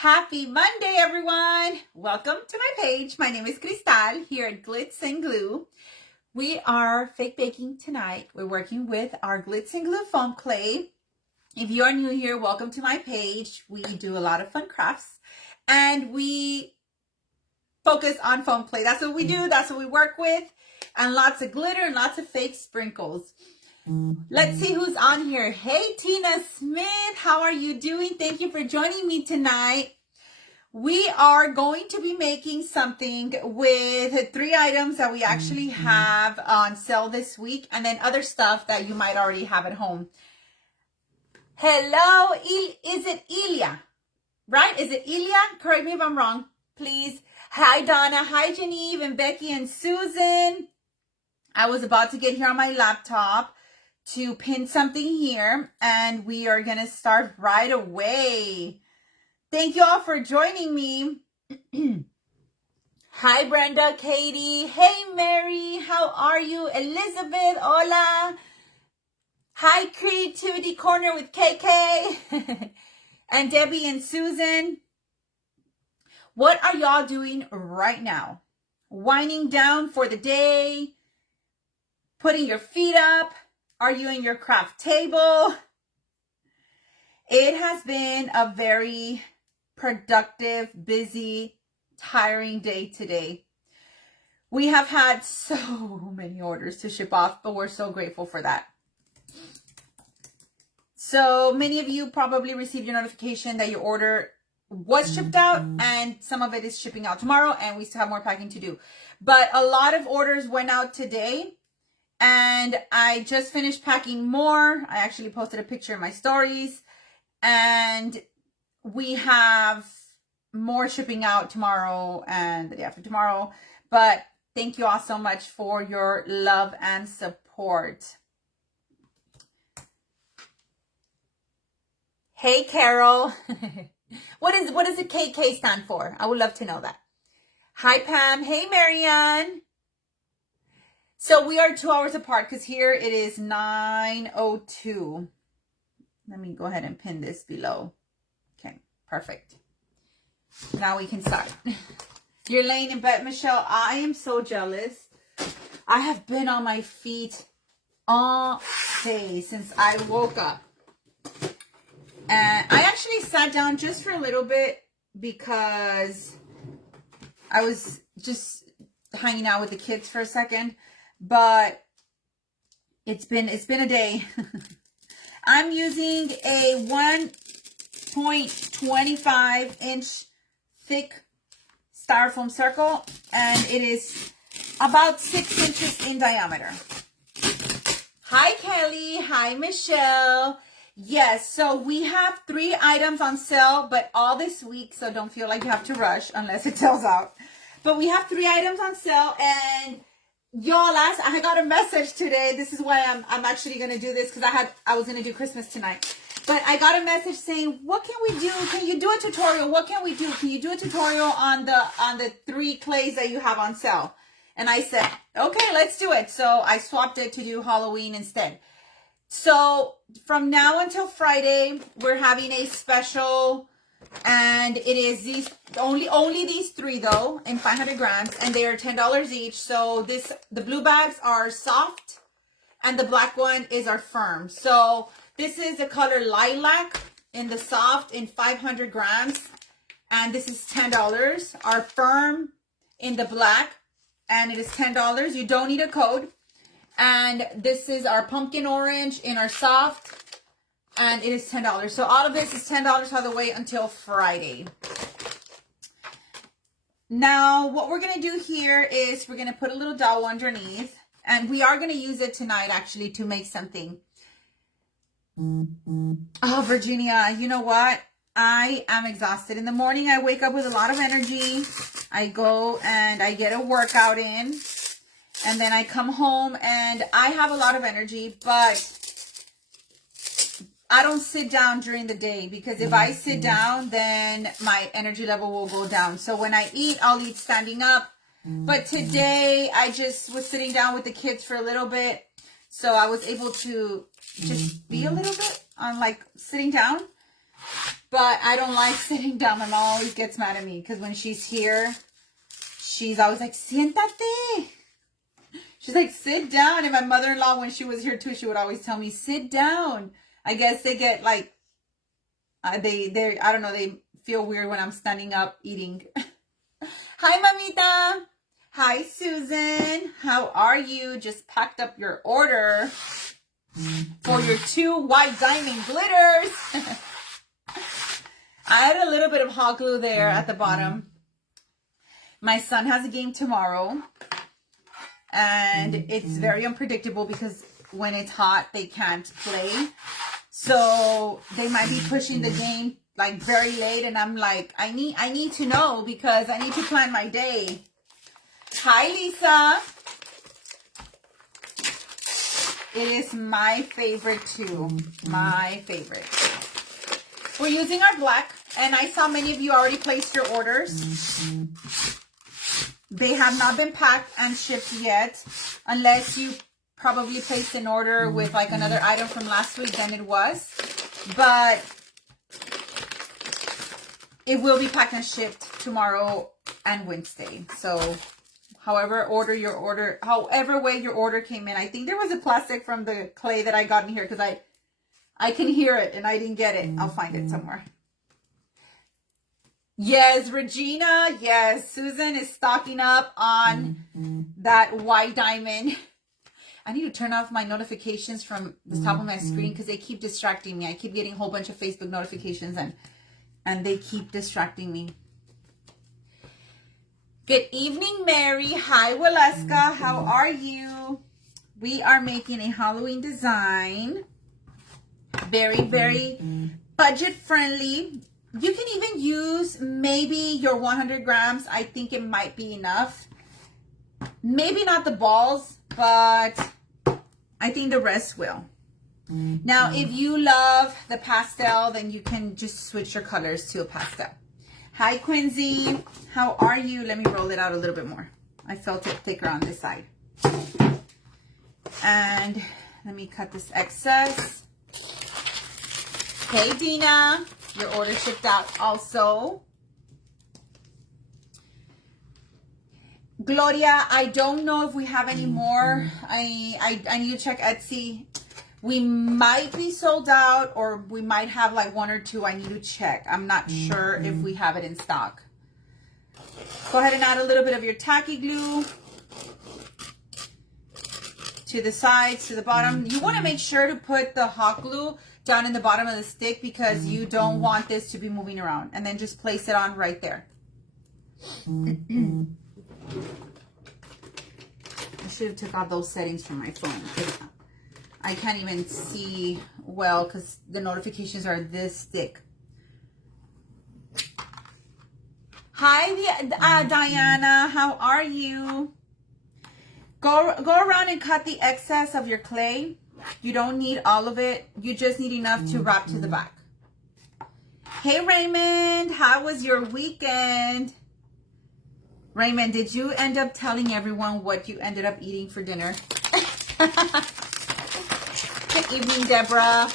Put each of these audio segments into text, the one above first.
Happy Monday, everyone. Welcome to my page. My name is Cristal here at Glitz and Glue. We are fake baking tonight. We're working with our Glitz and Glue foam clay. If you're new here, welcome to my page. We do a lot of fun crafts and we focus on foam clay. That's what we do. That's what we work with. And lots of glitter and lots of fake sprinkles. Let's see who's on here. Hey, Tina Smith, how are you doing? Thank you for joining me tonight. We are going to be making something with 3 items that we actually have on sale this week, and then other stuff that you might already have at home. Hello, is it Ilya? Right? Is it Ilya? Correct me if I'm wrong, please. Hi, Donna. Hi, Genevieve and Becky and Susan. I was about to get here on my laptop to pin something here, and we are going to start right away. Thank you all for joining me. Hi, Brenda, Katie. Hey, Mary. How are you? Elizabeth, hola. Hi, Creativity Corner with KK. And Debbie and Susan. What are y'all doing right now? Winding down for the day? Putting your feet up? Are you in your craft table? It has been a very productive, busy, tiring day today. We have had so many orders to ship off, but we're so grateful for that. So many of you probably received your notification that your order was shipped out, and some of it is shipping out tomorrow, and we still have more packing to do. But a lot of orders went out today. And I just finished packing more. I actually posted a picture in my stories. And we have more shipping out tomorrow and the day after tomorrow. But thank you all so much for your love and support. Hey, Carol. What does the KK stand for? I would love to know that. Hi, Pam. Hey, Marianne. So we are 2 hours apart because here it is 9:02. Let me go ahead and pin this below. Okay, perfect. Now we can start. You're laying in bed, Michelle. I am so jealous. I have been on my feet all day since I woke up. And I actually sat down just for a little bit because I was just hanging out with the kids for a second. But it's been a day. I'm using a 1.25 inch thick styrofoam circle, and it is about 6 inches in diameter. Hi, Kelly. Hi, Michelle. Yes, so we have 3 items on sale, but all this week, so don't feel like you have to rush unless it sells out. But we have 3 items on sale, and y'all, I got a message today. This is why I'm actually going to do this, because I was going to do Christmas tonight. But I got a message saying, what can we do? Can you do a tutorial? What can we do? Can you do a tutorial on the 3 clays that you have on sale? And I said, okay, let's do it. So I swapped it to do Halloween instead. So from now until Friday, we're having a special, and it is these only these 3 though, in 500 grams, and they are $10 each. So the blue bags are soft and the black one is our firm. So this is the color lilac in the soft in 500 grams, and this is $10. Our firm in the black, and it is $10. You don't need a code. And this is our pumpkin orange in our soft, and it is $10. So all of this is $10 all the way until Friday. Now, what we're going to do here is we're going to put a little dowel underneath, and we are going to use it tonight actually to make something. Oh, Virginia, you know what? I am exhausted. In the morning, I wake up with a lot of energy. I go and I get a workout in. And then I come home and I have a lot of energy, but I don't sit down during the day, because if I sit down, then my energy level will go down. So when I eat, I'll eat standing up. But today I just was sitting down with the kids for a little bit. So I was able to just be a little bit on like sitting down. But I don't like sitting down. My mom always gets mad at me because when she's here, she's always like, siéntate. She's like, sit down. And my mother-in-law, when she was here too, she would always tell me, sit down. I guess they get like, I don't know, they feel weird when I'm standing up eating. Hi, Mamita. Hi, Susan. How are you? Just packed up your order for your 2 white diamond glitters. I had a little bit of hot glue there at the bottom. My son has a game tomorrow. And it's very unpredictable because when it's hot, they can't play. So they might be pushing the game like very late. And I'm like, I need to know because I need to plan my day. Hi, Lisa. It is my favorite too. My favorite. We're using our black. And I saw many of you already placed your orders. They have not been packed and shipped yet, unless you probably placed an order with like another item from last week, then it was. But it will be packed and shipped tomorrow and Wednesday. So however way your order came in. I think there was a plastic from the clay that I got in here because I can hear it and I didn't get it. I'll find it somewhere. Yes, Regina. Yes, Susan is stocking up on that white diamond. I need to turn off my notifications from the top of my screen because they keep distracting me. I keep getting a whole bunch of Facebook notifications and they keep distracting me. Good evening, Mary. Hi, Waleska. How are you? We are making a Halloween design. Very, very budget friendly. You can even use maybe your 100 grams. I think it might be enough. Maybe not the balls, but I think the rest will. Now, if you love the pastel, then you can just switch your colors to a pastel. Hi, Quincy. How are you? Let me roll it out a little bit more. I felt it thicker on this side. And let me cut this excess. Hey, Dina. Your order shipped out also. Gloria, I don't know if we have any more. I need to check Etsy. We might be sold out or we might have like 1 or 2. I need to check. I'm not sure if we have it in stock. Go ahead and add a little bit of your tacky glue to the sides, to the bottom. You want to make sure to put the hot glue down in the bottom of the stick because you don't want this to be moving around. And then just place it on right there. I should have took out those settings from my phone. I can't even see well because the notifications are this thick. Hi, Diana. How are you? Go around and cut the excess of your clay. You don't need all of it. You just need enough to wrap to the back. Hey, Raymond. How was your weekend? Raymond, did you end up telling everyone what you ended up eating for dinner? Good evening, Deborah.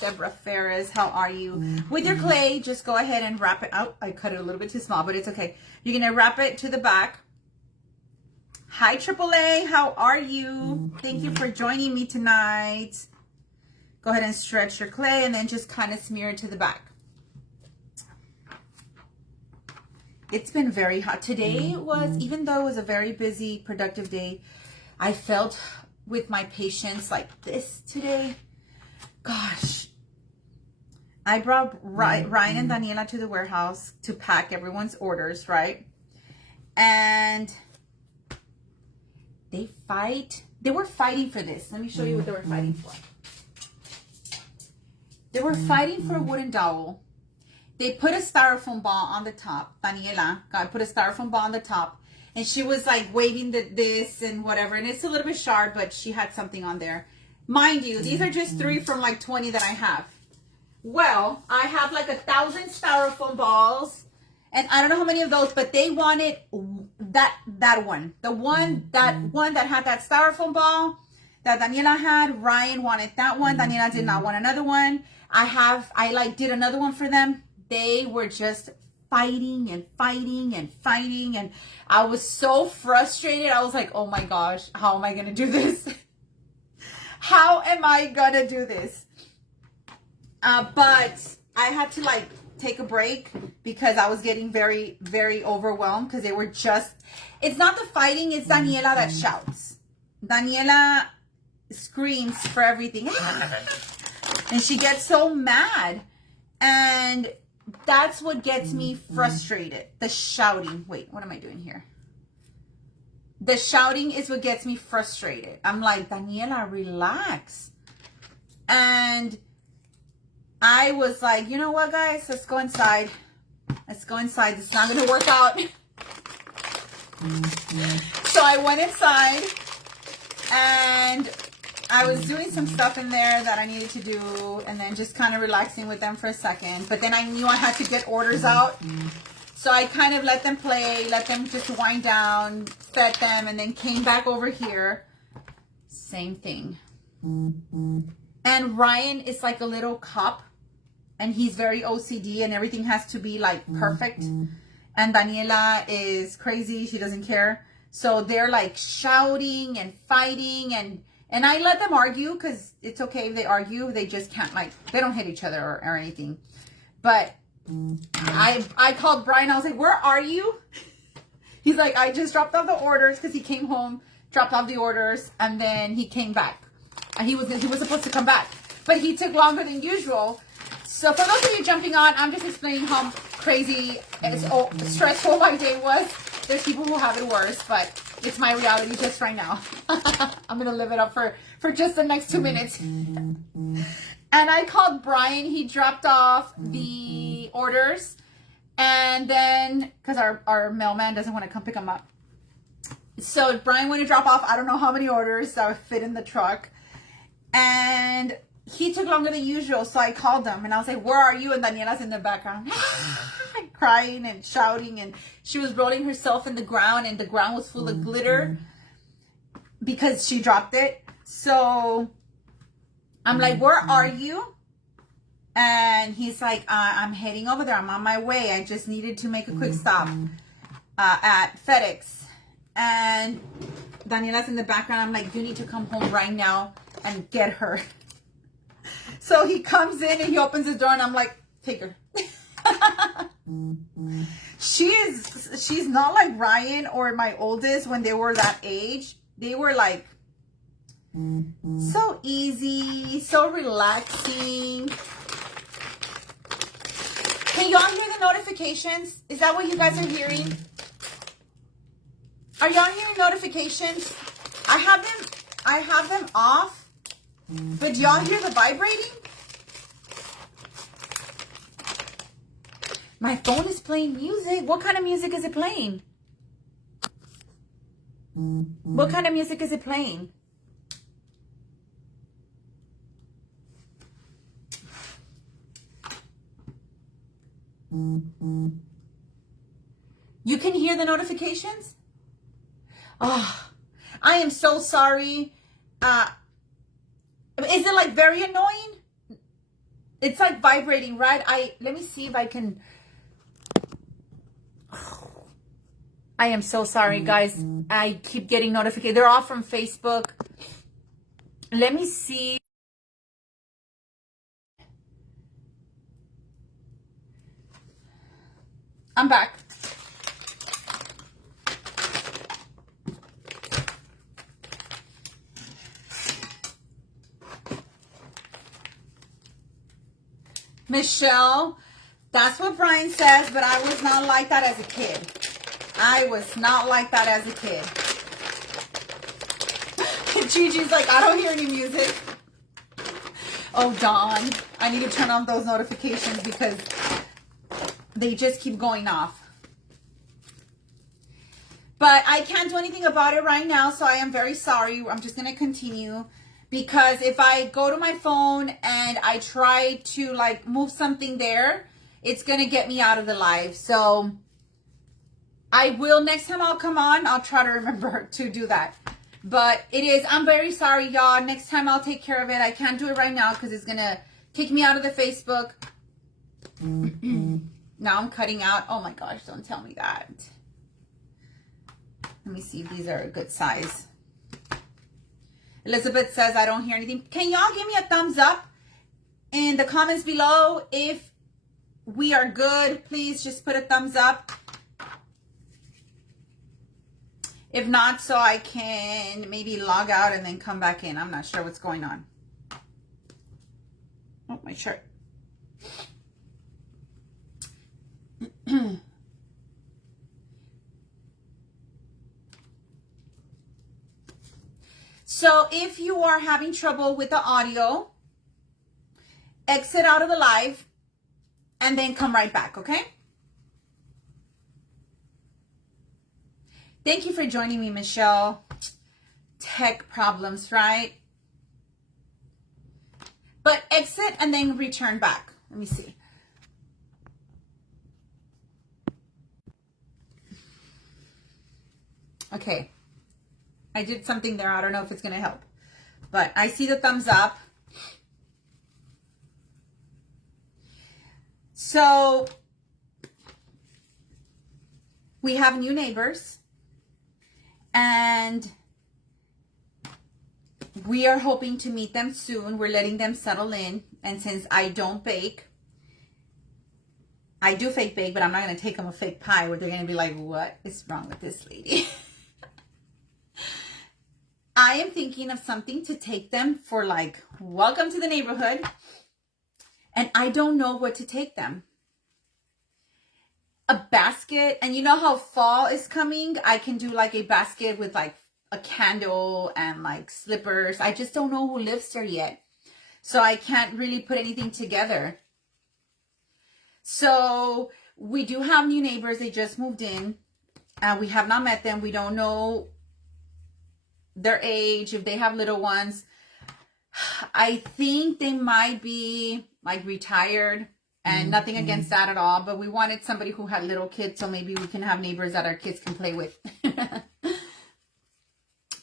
Deborah Ferris, how are you? With your clay, just go ahead and wrap it out. I cut it a little bit too small, but it's okay. You're going to wrap it to the back. Hi, AAA. How are you? Thank you for joining me tonight. Go ahead and stretch your clay and then just kind of smear it to the back. It's been very hot. Today was, even though it was a very busy, productive day, I felt with my patients like this today. Gosh. I brought Ryan and Daniela to the warehouse to pack everyone's orders, right? And they were fighting for this. Let me show you what they were fighting for. They were fighting for a wooden dowel. They put a styrofoam ball on the top. Daniela put a styrofoam ball on the top. And she was like waving this and whatever. And it's a little bit sharp, but she had something on there. Mind you, these are just 3 from like 20 that I have. Well, I have like 1,000 styrofoam balls. And I don't know how many of those, but they wanted that one. The one that had that styrofoam ball that Daniela had. Ryan wanted that one. Daniela did not want another one. I did another one for them. they were just fighting and fighting and fighting. And I was so frustrated. I was like, oh my gosh, how am I going to do this? How am I going to do this? But I had to like take a break because I was getting very, very overwhelmed because they were just, it's not the fighting, it's Daniela that shouts. Daniela screams for everything. And she gets so mad. And that's what gets me frustrated. The shouting. Wait, what am I doing here? The shouting is what gets me frustrated. I'm like, Daniela, relax. And I was like, you know what, guys? Let's go inside. Let's go inside. It's not going to work out. So I went inside and I was doing some stuff in there that I needed to do and then just kind of relaxing with them for a second. But then I knew I had to get orders out. So I kind of let them play, let them just wind down, fed them, and then came back over here. Same thing. And Ryan is like a little cop. And he's very OCD and everything has to be like perfect. And Daniela is crazy. She doesn't care. So they're like shouting and fighting and I let them argue because it's okay if they argue. They just can't like, they don't hit each other or anything. But I called Brian. I was like, where are you? He's like, I just dropped off the orders because he came home, dropped off the orders, and then he came back. And he was supposed to come back. But he took longer than usual. So for those of you jumping on, I'm just explaining how crazy and stressful my day was. There's people who have it worse, but it's my reality just right now. I'm going to live it up for just the next 2 minutes. And I called Brian. He dropped off the orders. And then, because our mailman doesn't want to come pick them up. So Brian went to drop off, I don't know how many orders that would fit in the truck. And he took longer than usual, so I called him and I was like, where are you? And Daniela's in the background crying and shouting, and she was rolling herself in the ground and the ground was full of glitter because she dropped it. So I'm like, where are you? And he's like, I'm heading over there. I'm on my way. I just needed to make a quick stop at FedEx. And Daniela's in the background. I'm like, you need to come home right now and get her. So he comes in and he opens the door and I'm like, take her. She's not like Ryan or my oldest when they were that age. They were like so easy, so relaxing. Can y'all hear the notifications? Is that what you guys are hearing? Are y'all hearing notifications? I have them off. But y'all hear the vibrating? My phone is playing music. What kind of music is it playing? What kind of music is it playing? You can hear the notifications? Oh, I am so sorry. Is it like very annoying? It's like vibrating, right? Let me see if I can. I am so sorry, guys. I keep getting notifications. They're all from Facebook. Let me see. I'm back. Michelle, that's what Brian says, but I was not like that as a kid. I was not like that as a kid. Gigi's like, I don't hear any music. Oh, Dawn, I need to turn on those notifications because they just keep going off. But I can't do anything about it right now, so I am very sorry. I'm just going to continue. Because if I go to my phone and I try to like move something there, it's going to get me out of the live. So I will, next time I'll come on, I'll try to remember to do that. But I'm very sorry, y'all. Next time I'll take care of it. I can't do it right now because it's going to kick me out of the Facebook. Now I'm cutting out. Oh my gosh, don't tell me that. Let me see if these are a good size. Elizabeth says, I don't hear anything. Can y'all give me a thumbs up in the comments below if we are good? Please just put a thumbs up. If not, so I can maybe log out and then come back in. I'm not sure what's going on. Oh, my shirt. So if you are having trouble with the audio, exit out of the live and then come right back, okay? Thank you for joining me, Michelle. Tech problems, right? But exit and then return back. Let me see. Okay. I did something there. I don't know if it's going to help. But I see the thumbs up. So we have new neighbors. And we are hoping to meet them soon. We're letting them settle in. And since I don't bake, I do fake bake, but I'm not going to take them a fake pie where they're going to be like, what is wrong with this lady? I am thinking of something to take them for, like, welcome to the neighborhood. And I don't know what to take them. A basket. And you know how fall is coming? I can do like a basket with like a candle and like slippers. I just don't know who lives there yet. So I can't really put anything together. So we do have new neighbors. They just moved in. We have not met them. We don't know their age, if they have little ones. I think they might be like retired, and nothing against that at all, but we wanted somebody who had little kids, so maybe we can have neighbors that our kids can play with.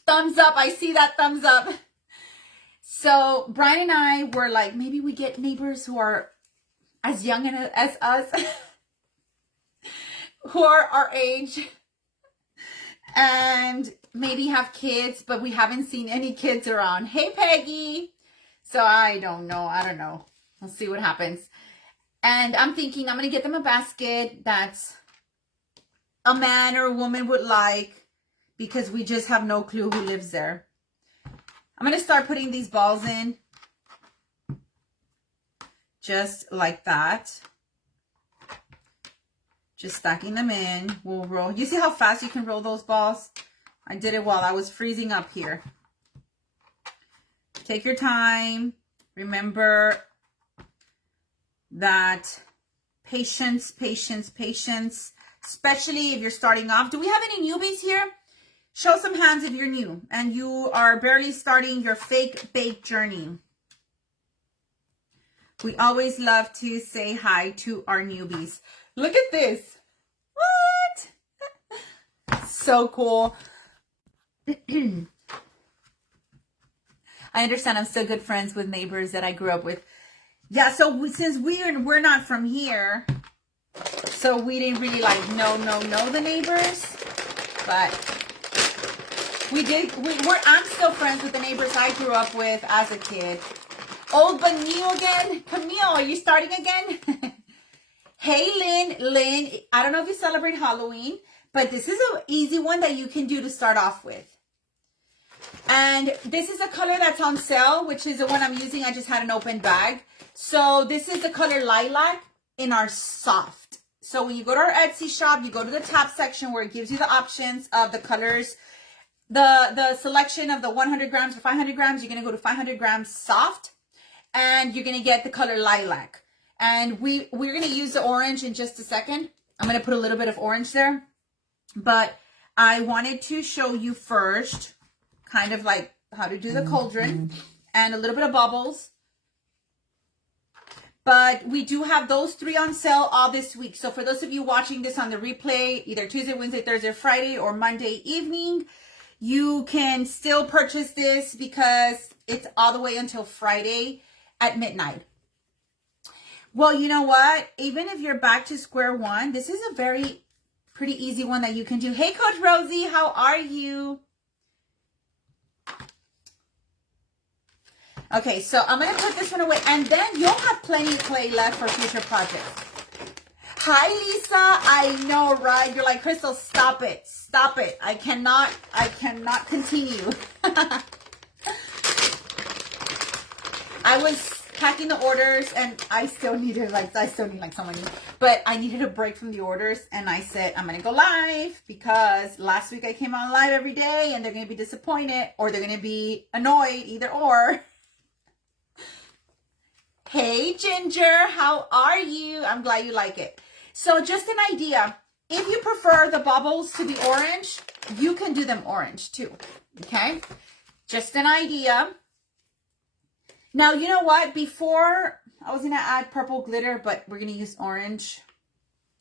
Thumbs up. I see that thumbs up. So Brian and I were like, maybe we get neighbors who are as young as us, who are our age, and maybe have kids, but we haven't seen any kids around. Hey, Peggy. So I don't know. We'll see what happens. And I'm thinking I'm going to get them a basket that's a man or a woman would like, because we just have no clue who lives there. I'm going to start putting these balls in just like that. Just stacking them in. We'll roll. You see how fast you can roll those balls? I did it while I was freezing up here. Take your time. Remember that patience, especially if you're starting off. Do we have any newbies here? Show some hands if you're new and you are barely starting your fake bake journey. We always love to say hi to our newbies. Look at this. What? So cool. I understand I'm still good friends with neighbors that I grew up with. Yeah, so since we're not from here, so we didn't really like know the neighbors, but I'm still friends with the neighbors I grew up with as a kid. Old but new again. Camille, are you starting again? Hey, Lynn, I don't know if you celebrate Halloween, but this is an easy one that you can do to start off with. And this is a color that's on sale, which is the one I'm using. I just had an open bag. So this is the color lilac in our soft. So when you go to our Etsy shop, you go to the top section where it gives you the options of the colors. The selection of the 100 grams or 500 grams, you're going to go to 500 grams soft. And you're going to get the color lilac. And we're going to use the orange in just a second. I'm going to put a little bit of orange there. But I wanted to show you first kind of like how to do the cauldron and a little bit of bubbles. But we do have those 3 on sale all this week. So for those of you watching this on the replay, either Tuesday, Wednesday, Thursday, Friday, or Monday evening, you can still purchase this because it's all the way until Friday at midnight. Well, you know what? Even if you're back to square one, this is a very pretty easy one that you can do. Hey, Coach Rosie, how are you? Okay, so I'm going to put this one away, and then you'll have plenty of clay left for future projects. Hi, Lisa. I know, right? You're like, Crystal, stop it. Stop it. I cannot continue. I was packing the orders, and I still need like so many, but I needed a break from the orders, and I said, I'm going to go live, because last week I came on live every day, and they're going to be disappointed, or they're going to be annoyed, either or. Hey, Ginger, how are you? I'm glad you like it. So just an idea, if you prefer the bubbles to be orange, you can do them orange too, okay? Just an idea. Now, you know what? Before, I was going to add purple glitter, but we're going to use orange.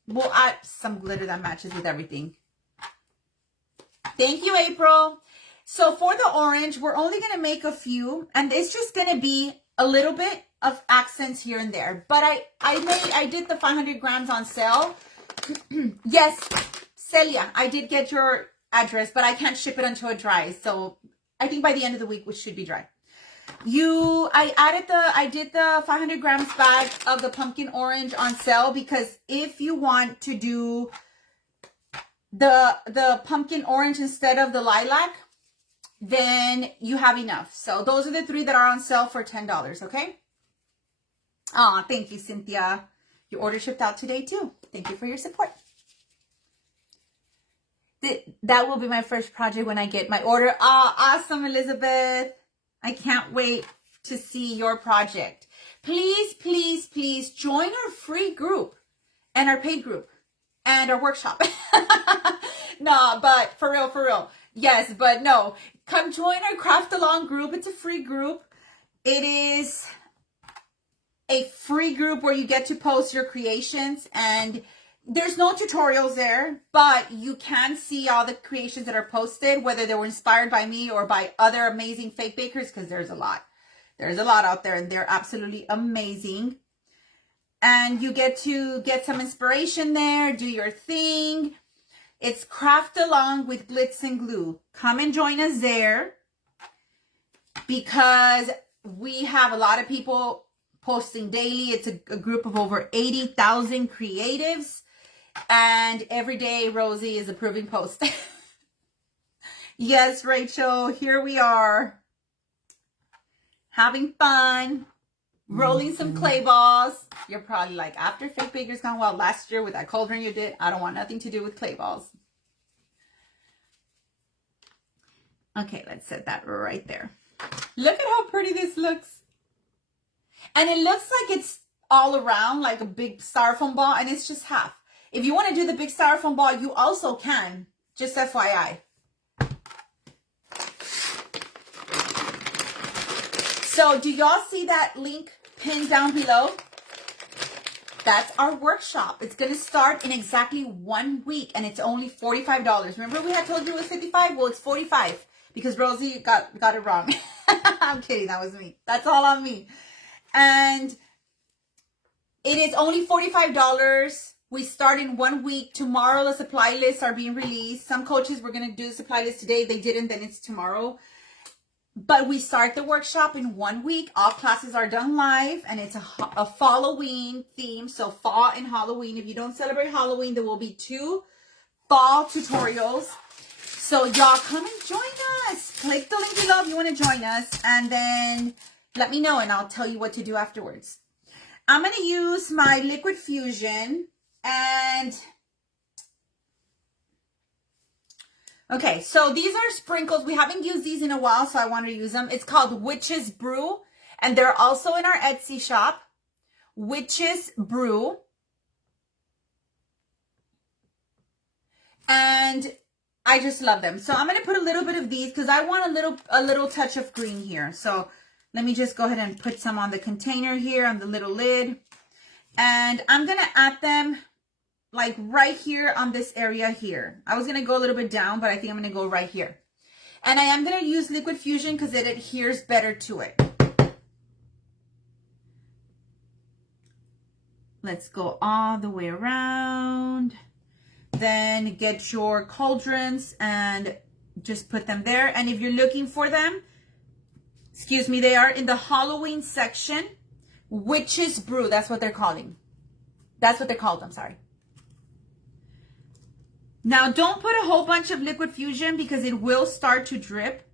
We'll add some glitter that matches with everything. Thank you, April. So for the orange, we're only going to make a few, and it's just going to be a little bit of accents here and there. But I did the 500 grams on sale. Yes, Celia, I did get your address, but I can't ship it until it dries. So I think by the end of the week, we should be dry. I did the 500 grams bag of the pumpkin orange on sale, because if you want to do the pumpkin orange instead of the lilac, then you have enough. So those are the 3 that are on sale for $10, okay? Oh, thank you, Cynthia. Your order shipped out today too. Thank you for your support. That will be my first project when I get my order. Oh, awesome, Elizabeth. I can't wait to see your project. Please, please, please join our free group and our paid group and our workshop. No, but for real. Yes, but no. Come join our Craft Along group. It's a free group. It is a free group where you get to post your creations, and there's no tutorials there, but you can see all the creations that are posted, whether they were inspired by me or by other amazing fake bakers, because there's a lot. There's a lot out there, and they're absolutely amazing. And you get to get some inspiration there, do your thing. It's Craft Along with Glitz and Glue. Come and join us there, because we have a lot of people posting daily. It's a group of over 80,000 creatives, and every day Rosie is approving posts. Yes, Rachel, here we are having fun, rolling some clay balls. You're probably like, after Fake Bakers Gone Wild last year with that cauldron you did, I don't want nothing to do with clay balls. Okay, let's set that right there. Look at how pretty this looks. And it looks like it's all around like a big styrofoam ball, and it's just half. If you want to do the big styrofoam ball, you also can. Just FYI. So do y'all see that link pinned down below? That's our workshop. It's going to start in exactly 1 week, and it's only $45. Remember we had told you it was $55? Well, it's $45 because Rosie got it wrong. I'm kidding. That was me. That's all on me. And it is only $45. We start in 1 week. Tomorrow, the supply lists are being released. Some coaches were going to do the supply list today. They didn't, then it's tomorrow. But we start the workshop in 1 week. All classes are done live, and it's a Halloween theme. So fall and Halloween. If you don't celebrate Halloween, there will be 2 fall tutorials. So y'all come and join us. Click the link below if you want to join us, and then let me know, and I'll tell you what to do afterwards. I'm going to use my Liquid Fusion, and okay, so these are sprinkles. We haven't used these in a while, so I want to use them. It's called Witch's Brew, and they're also in our Etsy shop. Witch's Brew. And I just love them. So I'm going to put a little bit of these because I want a little touch of green here. So let me just go ahead and put some on the container here, on the little lid. And I'm going to add them like right here on this area here. I was going to go a little bit down, but I think I'm going to go right here. And I am going to use Liquid Fusion because it adheres better to it. Let's go all the way around. Then get your cauldrons and just put them there. And if you're looking for them, excuse me, they are in the Halloween section. Witch's Brew, that's what they're calling. That's what they're called, I'm sorry. Now, don't put a whole bunch of liquid fusion because it will start to drip.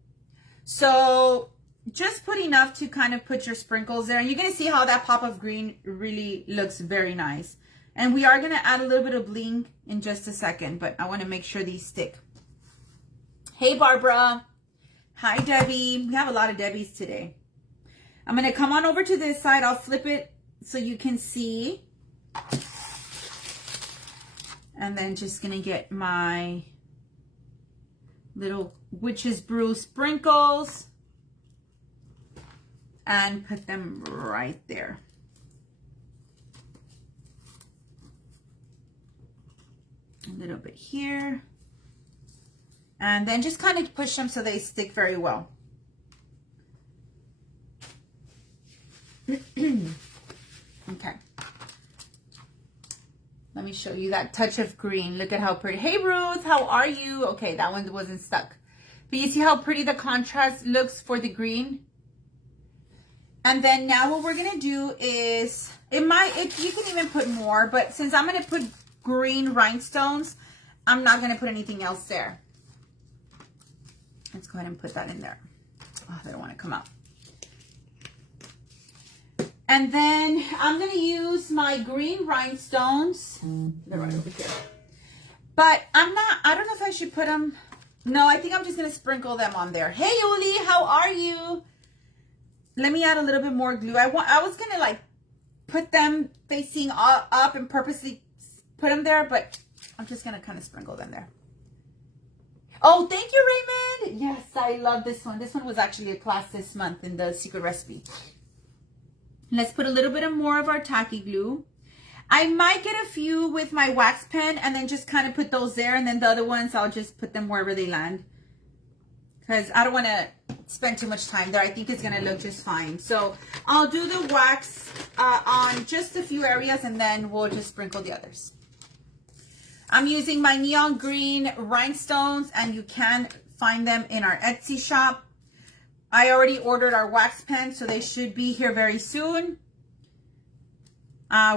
So just put enough to kind of put your sprinkles there. And you're going to see how that pop of green really looks very nice. And we are going to add a little bit of bling in just a second, but I want to make sure these stick. Hey, Barbara. Hi, Debbie. We have a lot of Debbies today. I'm going to come on over to this side. I'll flip it so you can see. And then just going to get my little Witch's Brew sprinkles and put them right there. A little bit here. And then just kind of push them so they stick very well. Okay. Let me show you that touch of green. Look at how pretty. Hey, Ruth, how are you? Okay, that one wasn't stuck. But you see how pretty the contrast looks for the green? And then now what we're going to do is, you can even put more, but since I'm going to put green rhinestones, I'm not going to put anything else there. Let's go ahead and put that in there. Oh, they don't want to come out. And then I'm going to use my green rhinestones. They're right over here. But I don't know if I should put them. No, I think I'm just going to sprinkle them on there. Hey, Uli, how are you? Let me add a little bit more glue. I was going to like put them facing up and purposely put them there, but I'm just going to kind of sprinkle them there. Oh, thank you, Raymond. Yes, I love this one. This one was actually a class this month in the secret recipe. Let's put a little bit more of our tacky glue. I might get a few with my wax pen and then just kind of put those there. And then the other ones, I'll just put them wherever they land. Because I don't want to spend too much time there. I think it's going to look just fine. So I'll do the wax on just a few areas and then we'll just sprinkle the others. I'm using my neon green rhinestones and you can find them in our Etsy shop. I already ordered our wax pens, so they should be here very soon.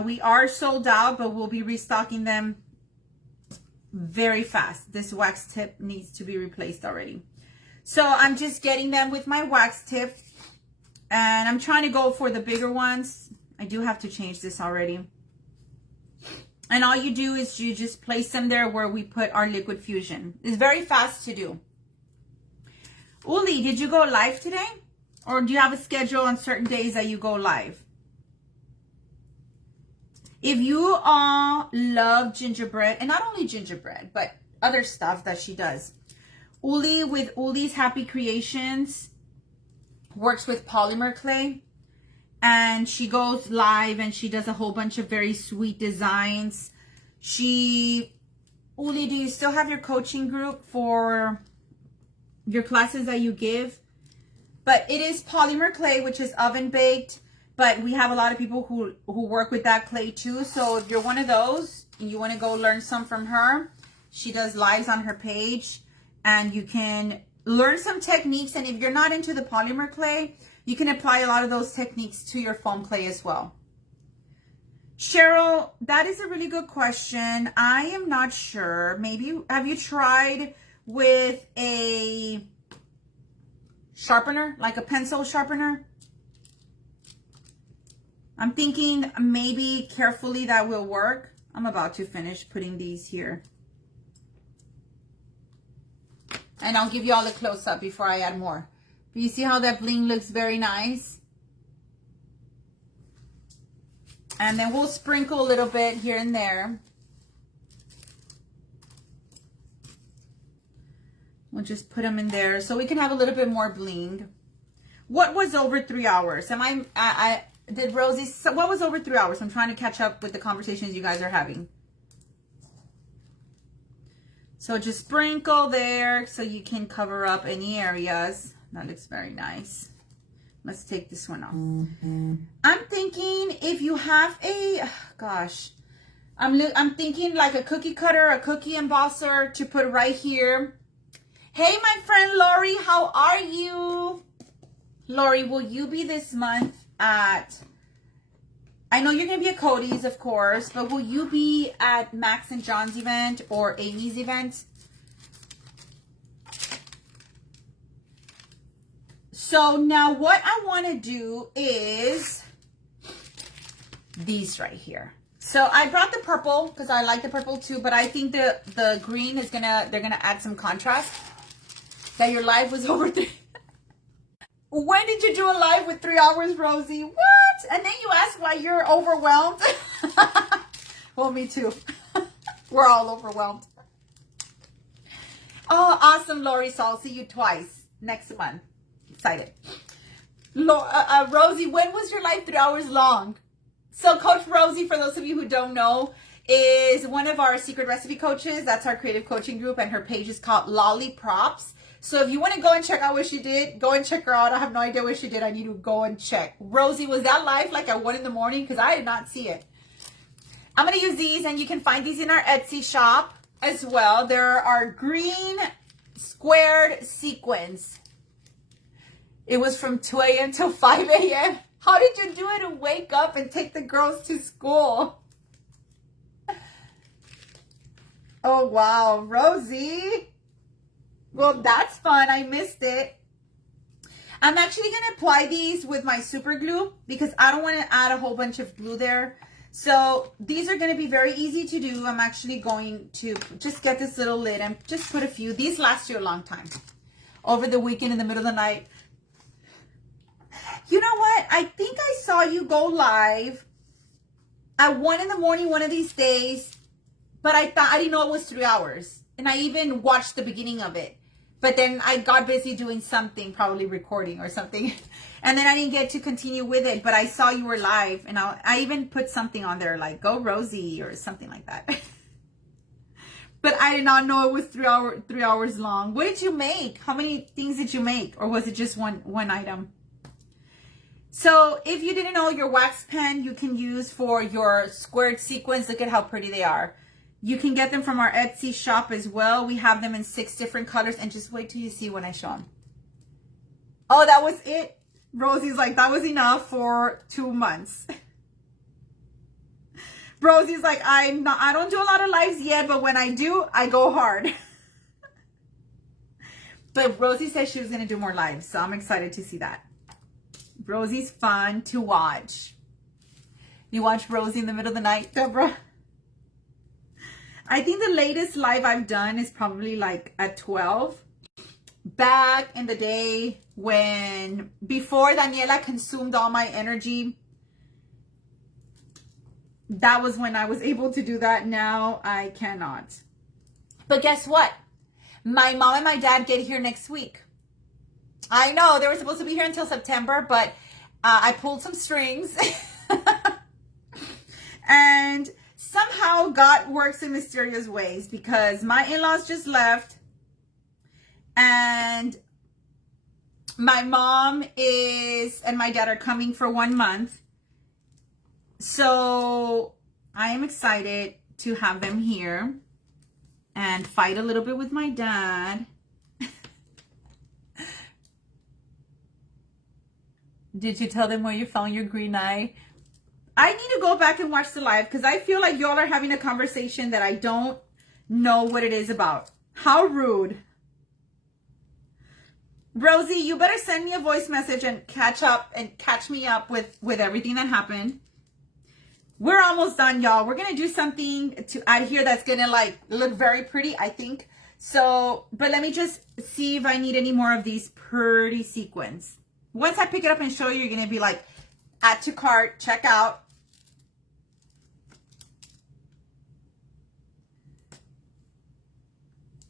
We are sold out, but we'll be restocking them very fast. This wax tip needs to be replaced already. So I'm just getting them with my wax tip. And I'm trying to go for the bigger ones. I do have to change this already. And all you do is you just place them there where we put our liquid fusion. It's very fast to do. Uli, did you go live today? Or do you have a schedule on certain days that you go live? If you all love gingerbread, and not only gingerbread, but other stuff that she does. Uli with Uli's Happy Creations works with polymer clay. And she goes live and she does a whole bunch of very sweet designs. Uli, do you still have your coaching group for your classes that you give? But it is polymer clay, which is oven baked, but we have a lot of people who work with that clay too. So if you're one of those and you want to go learn some from her, she does lives on her page and you can learn some techniques. And if you're not into the polymer clay, you can apply a lot of those techniques to your foam clay as well. Cheryl, that is a really good question. I am not sure. Maybe, have you tried with a sharpener, like a pencil sharpener? I'm thinking maybe carefully that will work. I'm about to finish putting these here. And I'll give you all a close-up before I add more. But you see how that bling looks very nice? And then we'll sprinkle a little bit here and there. We'll just put them in there so we can have a little bit more bling. What was over 3 hours? Did Rosie, so what was over 3 hours? I'm trying to catch up with the conversations you guys are having. So just sprinkle there so you can cover up any areas. That looks very nice. Let's take this one off. I'm thinking if you have a, gosh, I'm thinking like a cookie cutter, a cookie embosser to put right here. Hey, my friend Lori, how are you? Lori, will you be this month at, I know you're going to be at Cody's, of course, but will you be at Max and John's event or Amy's event? So now what I want to do is these right here. So I brought the purple because I like the purple too, but I think the green is they're gonna add some contrast. That your live was over 3. When did you do a live with 3 hours, Rosie? What? And then you ask why you're overwhelmed. Well, me too. We're all overwhelmed. Oh, awesome, Lori. So I'll see you twice next month. Excited. Rosie, when was your live 3 hours long? So Coach Rosie, for those of you who don't know, is one of our secret recipe coaches. That's our creative coaching group, and her page is called Lolliprops. So if you want to go and check out what she did, go and check her out. I have no idea what she did. I need to go and check. Rosie, was that live like at 1 in the morning? Because I did not see it. I'm going to use these, and you can find these in our Etsy shop as well. There are green squared sequins. It was from 2 a.m. till 5 a.m. How did you do it to wake up and take the girls to school? Oh, wow. Rosie. Well, that's fun. I missed it. I'm actually going to apply these with my super glue because I don't want to add a whole bunch of glue there. So these are going to be very easy to do. I'm actually going to just get this little lid and just put a few. These last you a long time. Over the weekend in the middle of the night. You know what? I think I saw you go live at 1 in the morning one of these days, but I didn't know it was 3 hours. And I even watched the beginning of it. But then I got busy doing something, probably recording or something. And then I didn't get to continue with it, but I saw you were live. And I even put something on there like, go Rosie or something like that. But I did not know it was 3 hours long. What did you make? How many things did you make? Or was it just one item? So if you didn't know, your wax pen you can use for your squared sequins. Look at how pretty they are. You can get them from our Etsy shop as well. We have them in 6 different colors. And just wait till you see when I show them. Oh, that was it? Rosie's like, that was enough for 2 months. Rosie's like, I don't do a lot of lives yet, but when I do, I go hard. But Rosie said she was going to do more lives. So I'm excited to see that. Rosie's fun to watch. You watch Rosie in the middle of the night, Deborah? I think the latest live I've done is probably like at 12. Back in the day before Daniela consumed all my energy, that was when I was able to do that. Now I cannot. But guess what? My mom and my dad get here next week. I know they were supposed to be here until September, but I pulled some strings. And somehow God works in mysterious ways because my in-laws just left and my mom and my dad are coming for 1 month. So I am excited to have them here and fight a little bit with my dad. Did you tell them where you found your green eye? I need to go back and watch the live because I feel like y'all are having a conversation that I don't know what it is about. How rude. Rosie, you better send me a voice message and catch me up with everything that happened. We're almost done, y'all. We're going to do something to add here that's going to like look very pretty, I think. So, but let me just see if I need any more of these pretty sequins. Once I pick it up and show you, you're going to be like, add to cart, check out.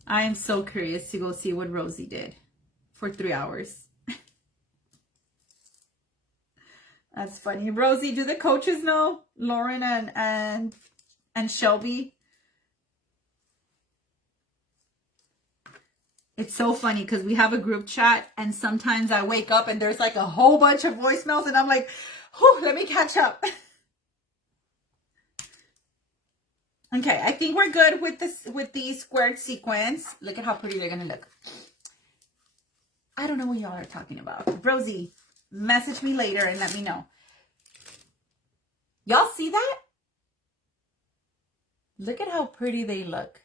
I am so curious to go see what Rosie did for 3 hours. That's funny. Rosie, do the coaches know? Lauren and Shelby? It's so funny because we have a group chat and sometimes I wake up and there's like a whole bunch of voicemails and I'm like, whew, let me catch up. Okay, I think we're good with this, with these squared sequins. Look at how pretty they're gonna look. I don't know what y'all are talking about. Rosie, message me later and let me know. Y'all see that? Look at how pretty they look.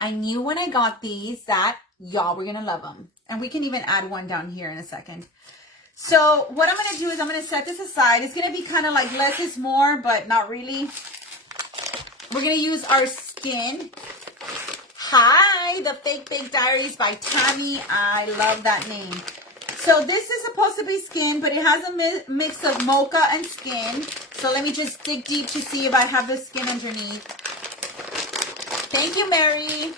I knew when I got these that y'all were gonna love them. And we can even add one down here in a second. So what I'm gonna do is I'm gonna set this aside. It's gonna be kind of like less is more, but not really. We're gonna use our skin. Hi, the Fake Bake Diaries by Tammy. I love that name. So this is supposed to be skin, but it has a mix of mocha and skin. So let me just dig deep to see if I have the skin underneath. Thank you, Mary.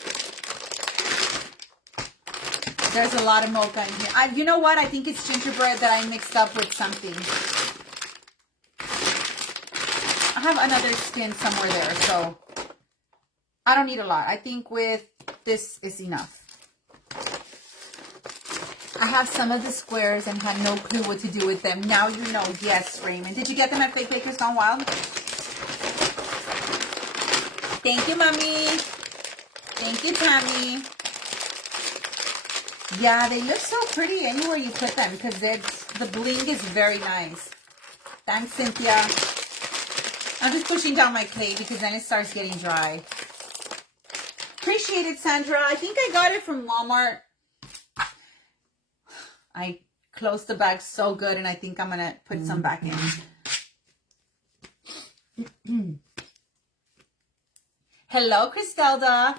There's a lot of mocha in here. You know what? I think it's gingerbread that I mixed up with something. I have another skin somewhere there, so I don't need a lot. I think with this is enough. I have some of the squares and had no clue what to do with them. Now you know. Yes, Raymond. Did you get them at Fake Bakers Gone Wild? Thank you, Mommy. Thank you, Tammy. Yeah, they look so pretty anywhere you put them because the bling is very nice. Thanks, Cynthia. I'm just pushing down my clay because then it starts getting dry. Appreciate it, Sandra. I think I got it from Walmart. I closed the bag so good and I think I'm going to put some back in. Hello, Cristelda.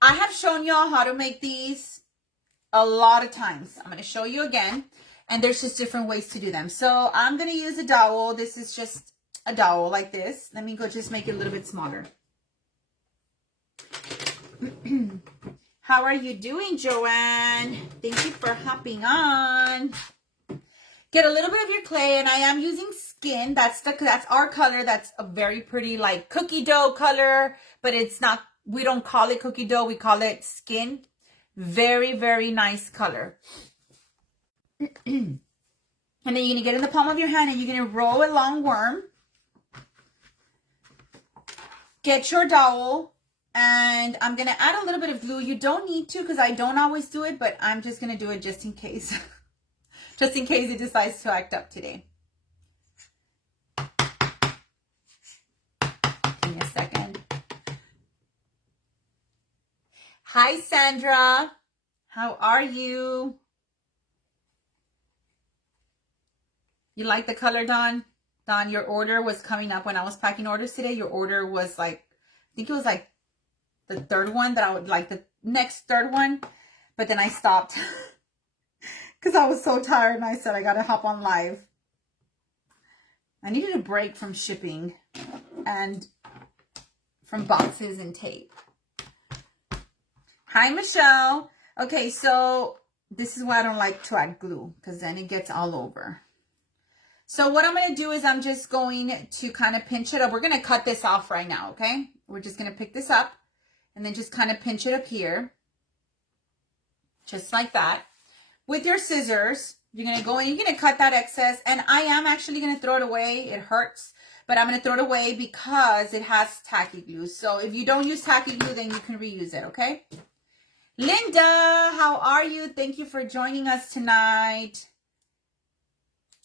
I have shown y'all how to make these a lot of times. I'm going to show you again. And there's just different ways to do them. So I'm going to use a dowel. This is just a dowel like this. Let me go just make it a little bit smaller. How are you doing, Joanne? Thank you for hopping on. Get a little bit of your clay, and I am using skin. That's our color. That's a very pretty like cookie dough color, but it's not. We don't call it cookie dough. We call it skin. Very, very nice color. And then you're gonna get in the palm of your hand, and you're gonna roll a long worm. Get your dowel. And I'm going to add a little bit of glue. You don't need to because I don't always do it, but I'm just going to do it just in case. Just in case it decides to act up today. Give me a second. Hi, Sandra. How are you? You like the color, Dawn? Dawn, your order was coming up when I was packing orders today. Your order was like, I think it was like the third one that I would like, the next third one, but then I stopped because I was so tired and I said I gotta hop on live. I needed a break from shipping and from boxes and tape. Hi, Michelle. Okay, so this is why I don't like to add glue because then it gets all over. So what I'm going to do is I'm just going to kind of pinch it up. We're going to cut this off right now, okay? We're just going to pick this up. And then just kind of pinch it up here. Just like that. With your scissors, you're going to go in. You're going to cut that excess. And I am actually going to throw it away. It hurts. But I'm going to throw it away because it has tacky glue. So if you don't use tacky glue, then you can reuse it, okay? Linda, how are you? Thank you for joining us tonight.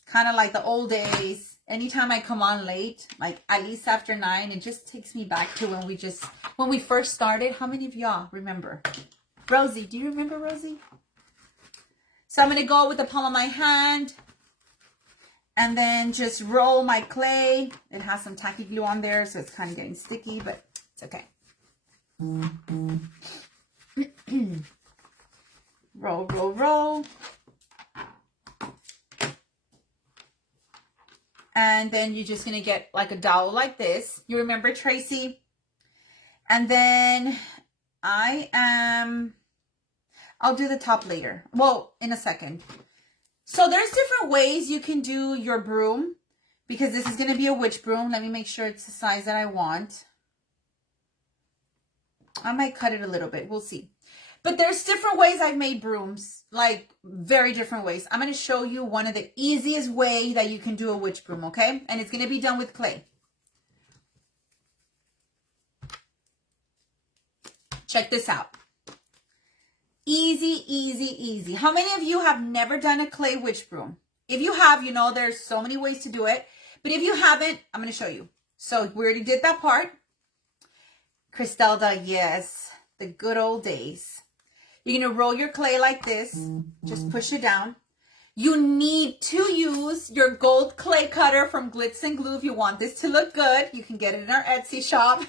Kind of like the old days. Anytime I come on late, like at least after 9, it just takes me back to when we first started. How many of y'all remember? Rosie, do you remember Rosie? So I'm going to go with the palm of my hand and then just roll my clay. It has some tacky glue on there, so it's kind of getting sticky, but it's okay. Roll, roll, roll. And then you're just going to get like a dowel like this. You remember, Tracy? And then I'll do the top later. Well, in a second. So there's different ways you can do your broom because this is going to be a witch broom. Let me make sure it's the size that I want. I might cut it a little bit. We'll see. But there's different ways I've made brooms, like very different ways. I'm going to show you one of the easiest way that you can do a witch broom, okay? And it's going to be done with clay. Check this out. Easy, easy, easy. How many of you have never done a clay witch broom? If you have, you know there's so many ways to do it. But if you haven't, I'm going to show you. So we already did that part. Cristelda, yes, the good old days. You're going to roll your clay like this. Just push it down. You need to use your gold clay cutter from Glitz and Glue if you want this to look good. You can get it in our Etsy shop.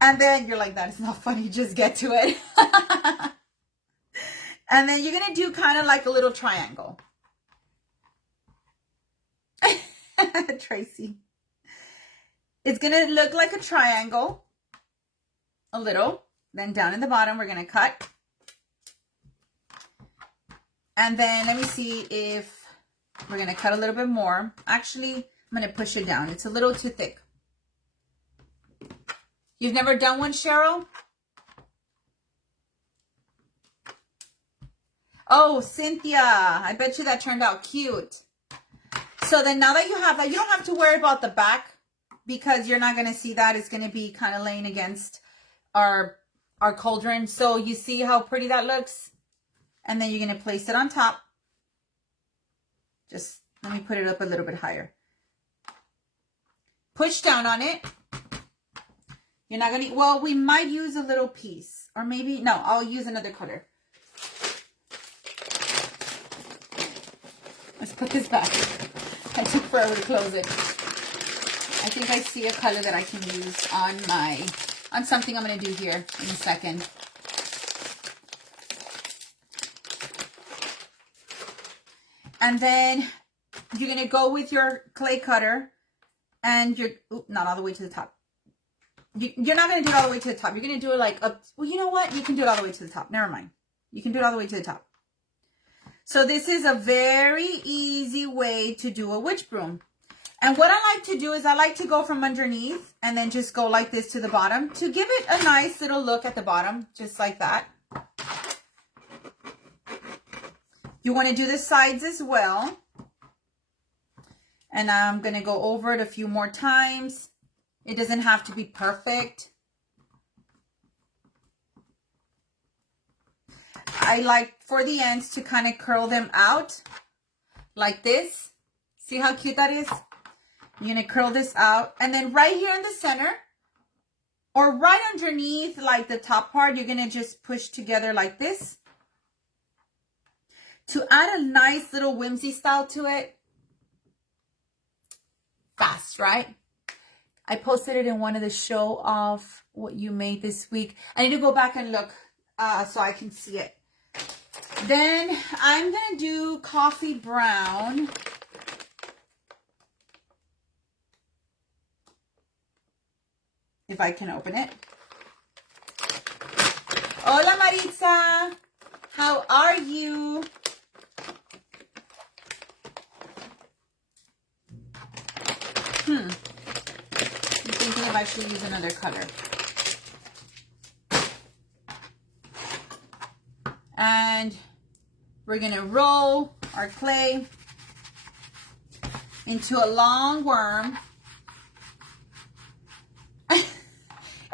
And then you're like, that is not funny. Just get to it. And then you're going to do kind of like a little triangle. Tracy. It's going to look like a triangle. A little. Then down in the bottom, we're going to cut. And then let me see if we're going to cut a little bit more. Actually, I'm going to push it down. It's a little too thick. You've never done one, Cheryl? Oh, Cynthia. I bet you that turned out cute. So then now that you have that, you don't have to worry about the back because you're not going to see that. It's going to be kind of laying against our cauldron. So you see how pretty that looks? And then you're going to place it on top. Just let me put it up a little bit higher. Push down on it. You're not going to, well, we might use a little piece. Or maybe, no, I'll use another cutter. Let's put this back. I took forever to close it. I think I see a color that I can use on something I'm going to do here in a second. And then you're going to go with your clay cutter and you're, not all the way to the top. You're not going to do it all the way to the top. You're going to do it like up. Well, you know what? You can do it all the way to the top. Never mind. You can do it all the way to the top. So this is a very easy way to do a witch broom. And what I like to do is I like to go from underneath and then just go like this to the bottom to give it a nice little look at the bottom, just like that. You want to do the sides as well. And I'm going to go over it a few more times. It doesn't have to be perfect. I like for the ends to kind of curl them out like this. See how cute that is? You're going to curl this out. And then right here in the center or right underneath like the top part, you're going to just push together like this to add a nice little whimsy style to it. Fast, right? I posted it in one of the show off what you made this week. I need to go back and look so I can see it. Then I'm going to do coffee brown. If I can open it. Hola Maritza. How are you? I'm thinking of actually using another color. And we're going to roll our clay into a long worm.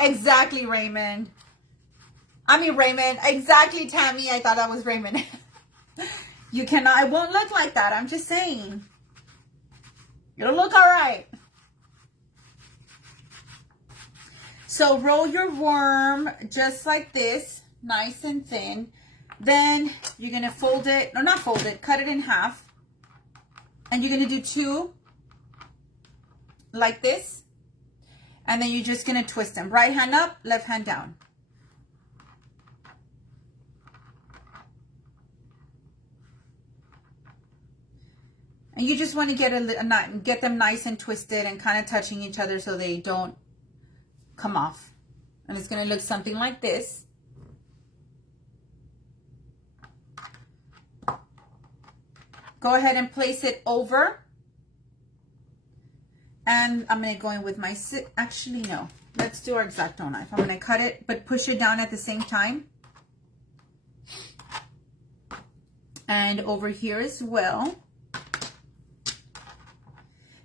Exactly, Raymond. I mean, Raymond. Exactly, Tammy. I thought that was Raymond. You cannot, it won't look like that. I'm just saying. It'll look all right. So roll your worm just like this, nice and thin. Then you're going to fold it, no, not fold it, cut it in half. And you're going to do two like this. And then you're just going to twist them. Right hand up, left hand down. And you just want to get them nice and twisted and kind of touching each other so they don't come off. And it's going to look something like this. Go ahead and place it over. And I'm going to go in with my, actually no, Let's do our X-Acto knife. I'm going to cut it, but push it down at the same time. And over here as well.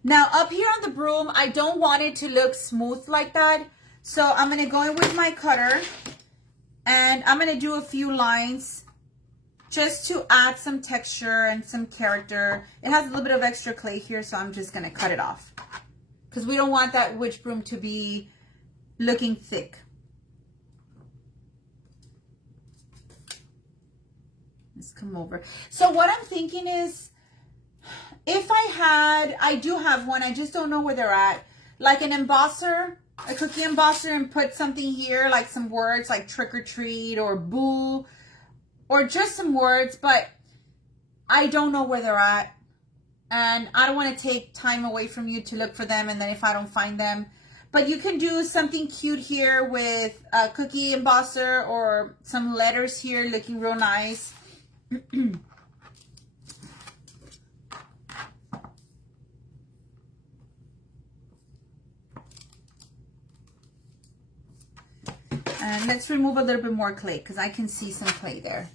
Now up here on the broom, I don't want it to look smooth like that. So I'm going to go in with my cutter and I'm going to do a few lines just to add some texture and some character. It has a little bit of extra clay here, so I'm just going to cut it off because we don't want that witch broom to be looking thick. Let's come over. So what I'm thinking is, if I do have one, I just don't know where they're at, like an embosser, a cookie embosser, and put something here, like some words like trick or treat or boo, or just some words, but I don't know where they're at. And I don't want to take time away from you to look for them, and then if I don't find them. But you can do something cute here with a cookie embosser or some letters here looking real nice. And let's remove a little bit more clay because I can see some clay there.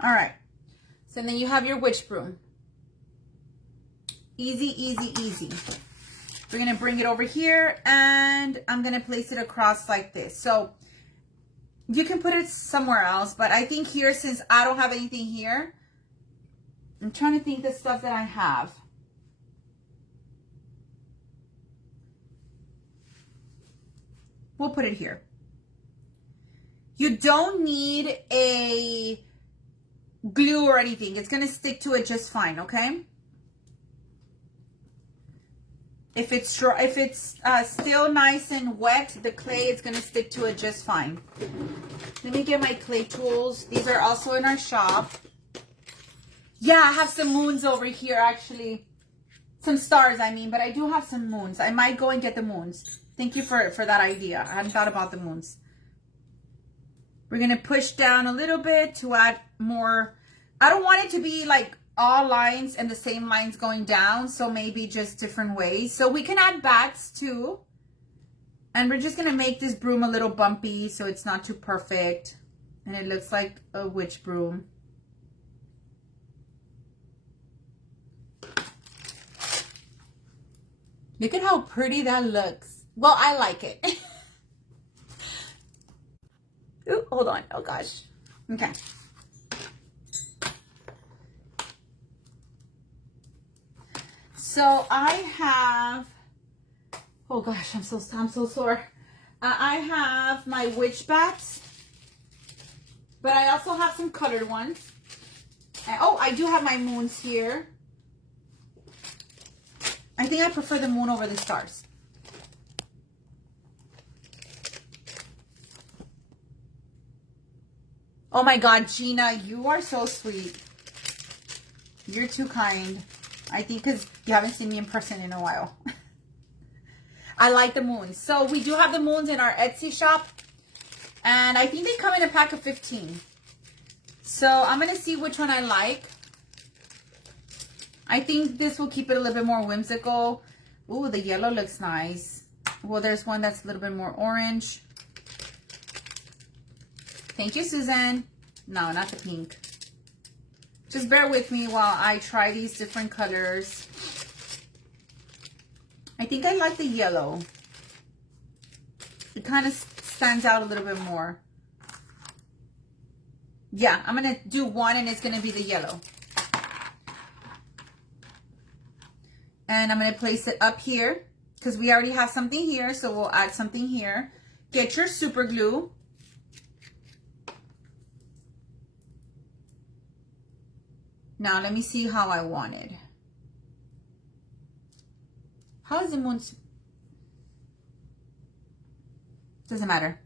All right. So then you have your witch broom. Easy, easy, easy. We're going to bring it over here and I'm going to place it across like this. So you can put it somewhere else, but I think here, since I don't have anything here, I'm trying to think the stuff that I have. We'll put it here. You don't need a glue or anything. It's going to stick to it just fine, okay? If it's still nice and wet, the clay is going to stick to it just fine. Let me get my clay tools. These are also in our shop. Yeah, I have some moons over here, actually. Some stars, I mean, but I do have some moons. I might go and get the moons. Thank you for that idea. I hadn't thought about the moons. We're going to push down a little bit to add more. I don't want it to be like all lines and the same lines going down, so maybe just different ways. So we can add bats too. And we're just going to make this broom a little bumpy so it's not too perfect. And it looks like a witch broom. Look at how pretty that looks. Well, I like it. Ooh, hold on. Oh, gosh. Okay. So I have, oh gosh, I'm so sore. I have my witch bats, but I also have some colored ones. And, oh, I do have my moons here. I think I prefer the moon over the stars. Oh my God, Gina, you are so sweet. You're too kind. I think because you haven't seen me in person in a while. I like the moons. So we do have the moons in our Etsy shop. And I think they come in a pack of 15. So I'm going to see which one I like. I think this will keep it a little bit more whimsical. Ooh, the yellow looks nice. Well, there's one that's a little bit more orange. Thank you, Suzanne. No, not the pink. Just bear with me while I try these different colors. I think I like the yellow. It kind of stands out a little bit more. Yeah, I'm going to do one and it's going to be the yellow. And I'm going to place it up here because we already have something here. So we'll add something here. Get your super glue. Now, let me see how I want it. How is the moon? Doesn't matter.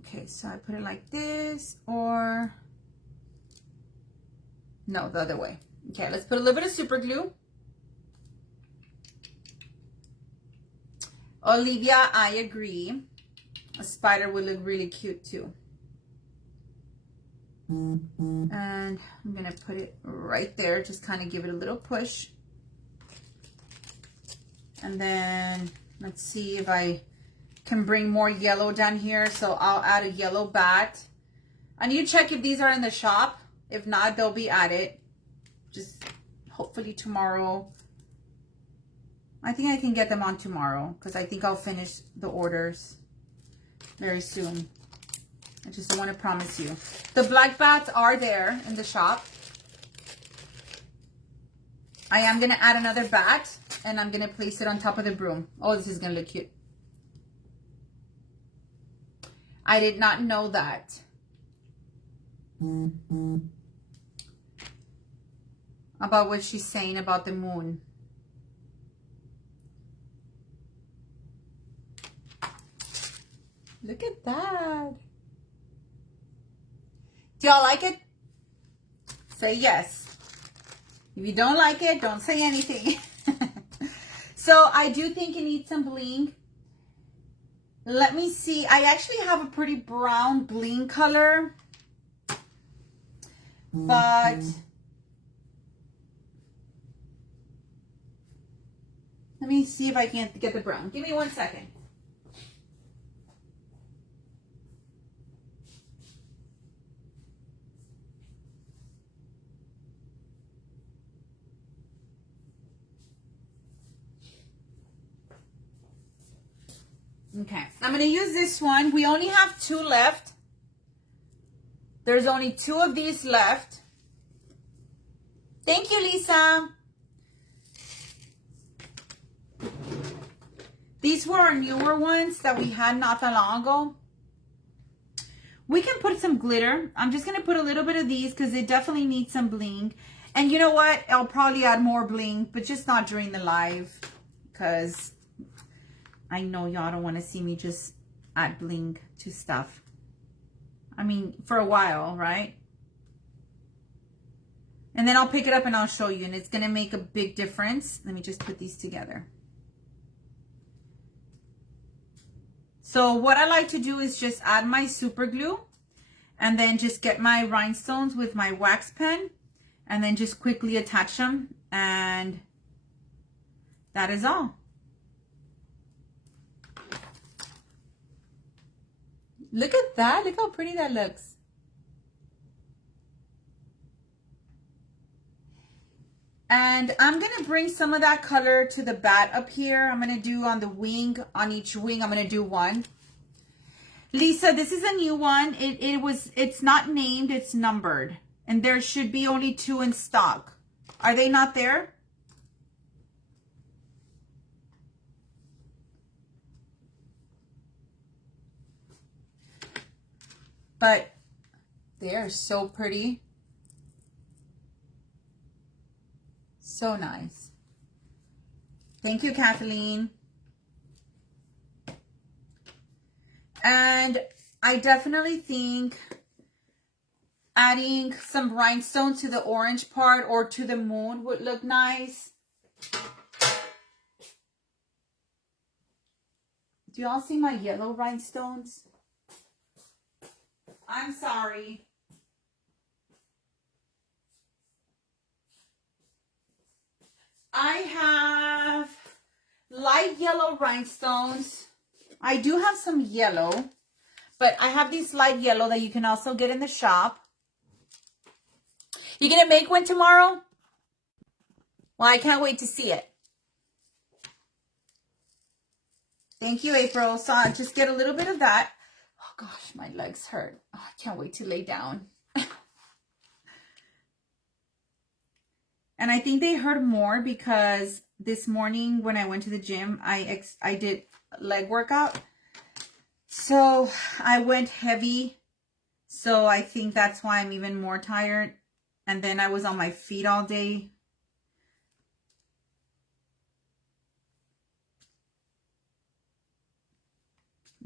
Okay, so I put it like this or... No, the other way. Okay, let's put a little bit of super glue. Olivia, I agree. A spider would look really cute too. And I'm gonna put it right there, just kind of give it a little push. And then let's see if I can bring more yellow down here. So I'll add a yellow bat. I need to check if these are in the shop. If not, they'll be added. Just hopefully tomorrow. I think I can get them on tomorrow because I think I'll finish the orders very soon. I just don't want to promise you. The black bats are there in the shop. I am going to add another bat and I'm going to place it on top of the broom. Oh, this is going to look cute. I did not know that. About what she's saying about the moon. Look at that. Do y'all like it? Say yes. If you don't like it, don't say anything. So I do think it needs some bling. Let me see. I actually have a pretty brown bling color. But let me see if I can get the brown. Give me 1 second. Okay, I'm going to use this one. We only have 2 left. There's only 2 of these left. Thank you, Lisa. These were our newer ones that we had not that long ago. We can put some glitter. I'm just going to put a little bit of these because it definitely needs some bling. And you know what? I'll probably add more bling, but just not during the live because I know y'all don't want to see me just add bling to stuff. I mean, for a while, right? And then I'll pick it up and I'll show you. And it's going to make a big difference. Let me just put these together. So what I like to do is just add my super glue. And then just get my rhinestones with my wax pen. And then just quickly attach them. And that is all. Look at that. Look how pretty that looks. And I'm going to bring some of that color to the bat up here. I'm going to do on the wing, on each wing, I'm going to do 1. Lisa, this is a new one. It's not named, it's numbered. And there should be only 2 in stock. Are they not there? But they're so pretty. So nice. Thank you, Kathleen. And I definitely think adding some rhinestones to the orange part or to the moon would look nice. Do y'all see my yellow rhinestones? I'm sorry. I have light yellow rhinestones. I do have some yellow, but I have these light yellow that you can also get in the shop. You gonna make one tomorrow? Well, I can't wait to see it. Thank you, April. So I'll just get a little bit of that. Oh gosh, my legs hurt. Oh, I can't wait to lay down. And I think they hurt more because this morning when I went to the gym, I did leg workout. So I went heavy. So I think that's why I'm even more tired. And then I was on my feet all day.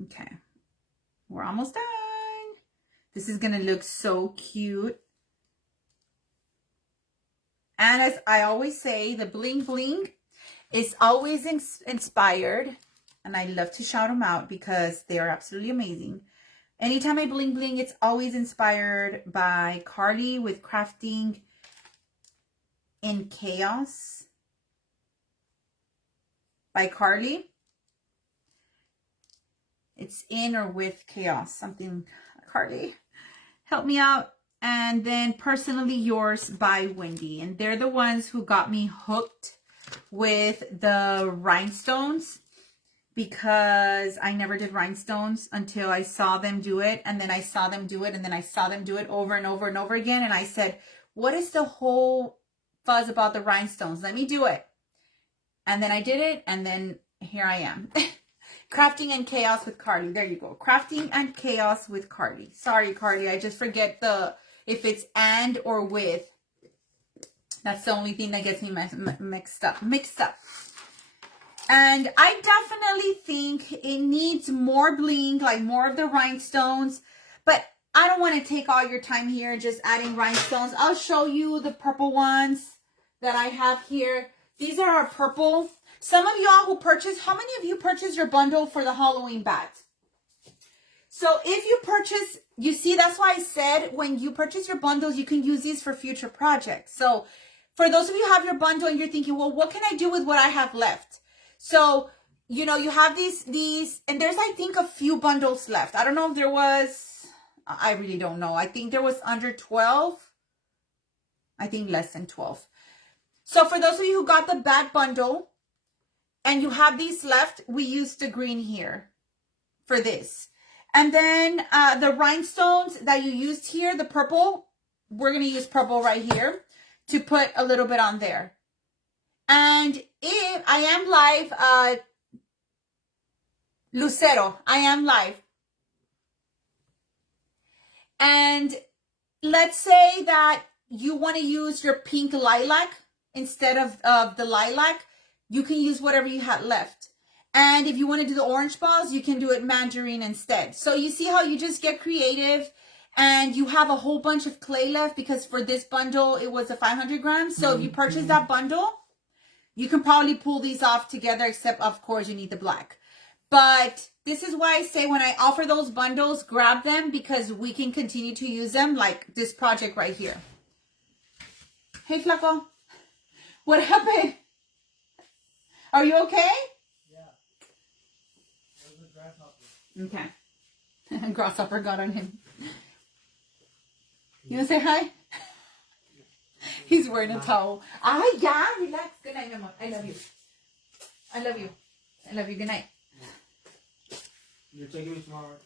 Okay. We're almost done. This is going to look so cute. And as I always say, the bling bling is always inspired. And I love to shout them out because they are absolutely amazing. Anytime I bling bling, it's always inspired by Carly with Crafting in Chaos by Carly. It's in or with chaos, something. Carly, help me out. And then Personally Yours by Wendy. And they're the ones who got me hooked with the rhinestones, because I never did rhinestones until I saw them do it. And then I saw them do it. And then I saw them do it over and over and over again. And I said, what is the whole fuzz about the rhinestones? Let me do it. And then I did it. And then here I am. Crafting and Chaos with Carly. There you go. Crafting and Chaos with Carly. Sorry, Carly. I just forget if it's and or with. That's the only thing that gets me mixed up. And I definitely think it needs more bling, like more of the rhinestones. But I don't want to take all your time here just adding rhinestones. I'll show you the purple ones that I have here. These are our purple. Some of y'all who purchased, how many of you purchased your bundle for the Halloween bat? So if you purchase, you see, that's why I said when you purchase your bundles, you can use these for future projects. So for those of you who have your bundle and you're thinking, well, what can I do with what I have left? So, you know, you have these, and there's, I think, a few bundles left. I don't know if there was, I really don't know. I think there was under 12. I think less than 12. So for those of you who got the bat bundle and you have these left, we used the green here for this. And then the rhinestones that you used here, the purple, we're going to use purple right here to put a little bit on there. And if I am live, Lucero, I am live. And let's say that you want to use your pink lilac instead of the lilac. You can use whatever you had left. And if you want to do the orange balls, you can do it mandarin instead. So you see how you just get creative, and you have a whole bunch of clay left, because for this bundle, it was a 500 grams. So if you purchase that bundle, you can probably pull these off together, except of course you need the black. But this is why I say when I offer those bundles, grab them, because we can continue to use them, like this project right here. Hey, Flaco. What happened? Are you okay? Yeah. It was a grasshopper. Okay. Grasshopper got on him. You want to say hi? He's wearing a towel. Ah, yeah, relax. Good night, Mama. I love you. I love you. I love you. Good night. You're taking me tomorrow?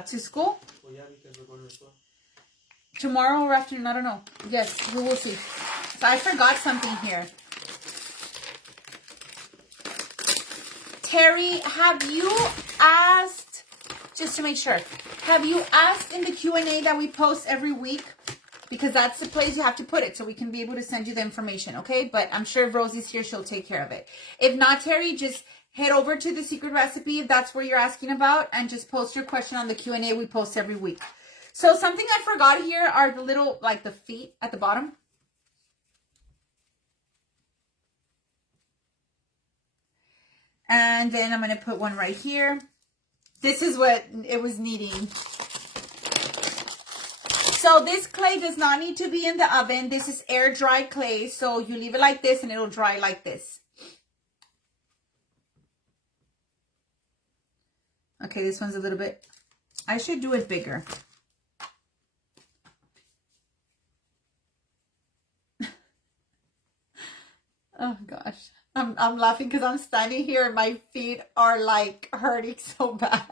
To school? Well, yeah, because we're going to school. Tomorrow or afternoon, I don't know. Yes, we will see. So I forgot something here. Terry, have you asked, just to make sure, have you asked in the Q&A that we post every week? Because that's the place you have to put it so we can be able to send you the information, okay? But I'm sure if Rosie's here, she'll take care of it. If not, Terry, just head over to the secret recipe if that's where you're asking about, and just post your question on the Q&A we post every week. So something I forgot here are the little, like the feet at the bottom. And then I'm going to put one right here. This is what it was needing. So this clay does not need to be in the oven. This is air dry clay. So you leave it like this and it'll dry like this. Okay, this one's a little bit, I should do it bigger. Oh gosh. I'm laughing because I'm standing here and my feet are like hurting so bad.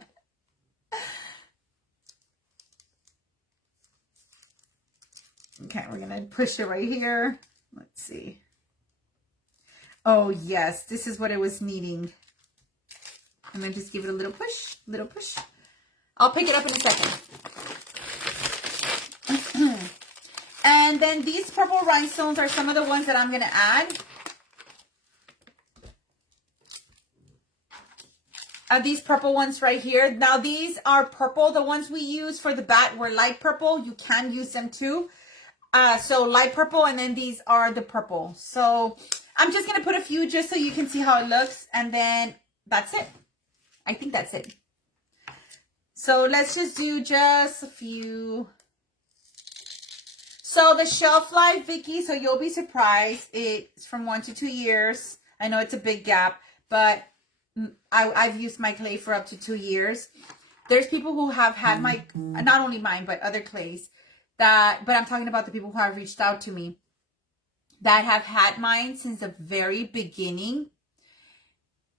Okay, we're gonna push it right here. Let's see. Oh yes, this is what it was needing. I'm gonna just give it a little push, little push. I'll pick it up in a second. And then these purple rhinestones are some of the ones that I'm gonna add. These purple ones right here. Now these are purple. The ones we use for the bat were light purple. You can use them too. So light purple, and then these are the purple. So I'm just going to put a few just so you can see how it looks. And then that's it. I think that's it. So let's just do just a few. So the shelf life, Vicky, so you'll be surprised. It's from 1 to 2 years. I know it's a big gap, but I've used my clay for up to 2 years. There's people who have had my, not only mine, but other clays but I'm talking about the people who have reached out to me that have had mine since the very beginning.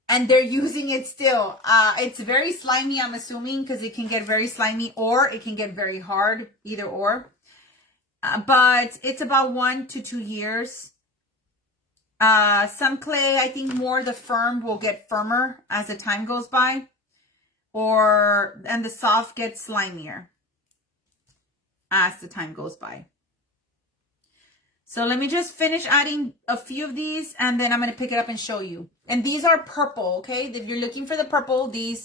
And they're using it still. It's very slimy, I'm assuming, because it can get very slimy or it can get very hard, either or. But it's about 1 to 2 years. Some clay, I think more the firm will get firmer as the time goes by. And the soft gets slimier as the time goes by. So let me just finish adding a few of these and then I'm going to pick it up and show you. And these are purple, okay? If you're looking for the purple, the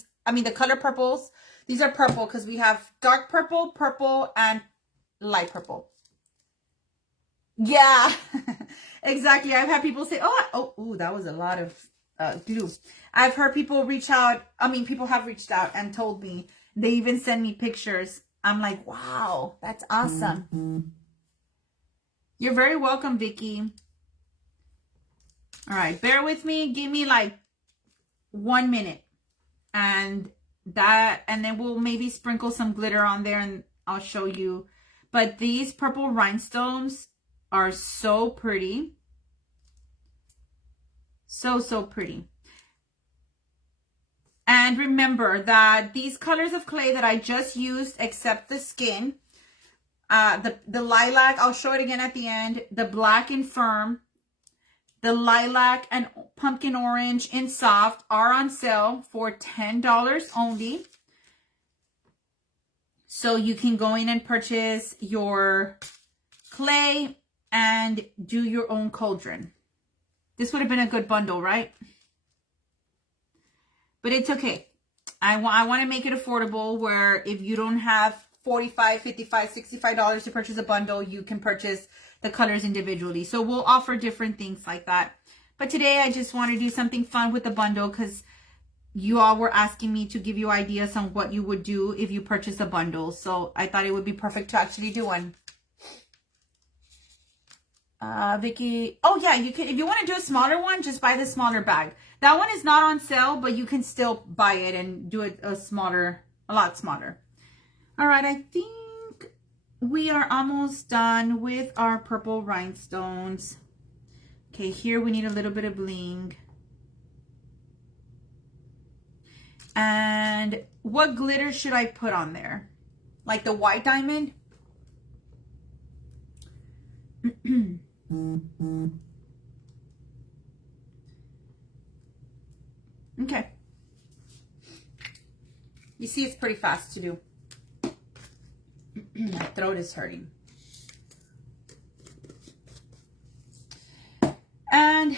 color purples, these are purple because we have dark purple, purple, and light purple. Yeah, exactly. I've had people say, oh, that was a lot of glue. I've heard people reach out. People have reached out and told me. They even send me pictures. I'm like, wow, that's awesome. You're very welcome, Vicky. All right, bear with me. Give me like 1 minute. And then we'll maybe sprinkle some glitter on there and I'll show you. But these purple rhinestones are so pretty. So pretty. And remember that these colors of clay that I just used, except the skin, the lilac, I'll show it again at the end, the black and firm, the lilac and pumpkin orange in soft are on sale for $10 only. So you can go in and purchase your clay and do your own cauldron. This would have been a good bundle, right? But it's okay. I want to make it affordable where if you don't have $45, $55, $65 to purchase a bundle, you can purchase the colors individually. So we'll offer different things like that. But today I just want to do something fun with the bundle because you all were asking me to give you ideas on what you would do if you purchase a bundle. So I thought it would be perfect to actually do one. Vicky, oh yeah, you can, if you want to do a smaller one, just buy the smaller bag. That one is not on sale, but you can still buy it and do it a lot smaller. All right, I think we are almost done with our purple rhinestones. Okay, here we need a little bit of bling. And what glitter should I put on there? Like the white diamond? Okay. You see, it's pretty fast to do. My throat is hurting. And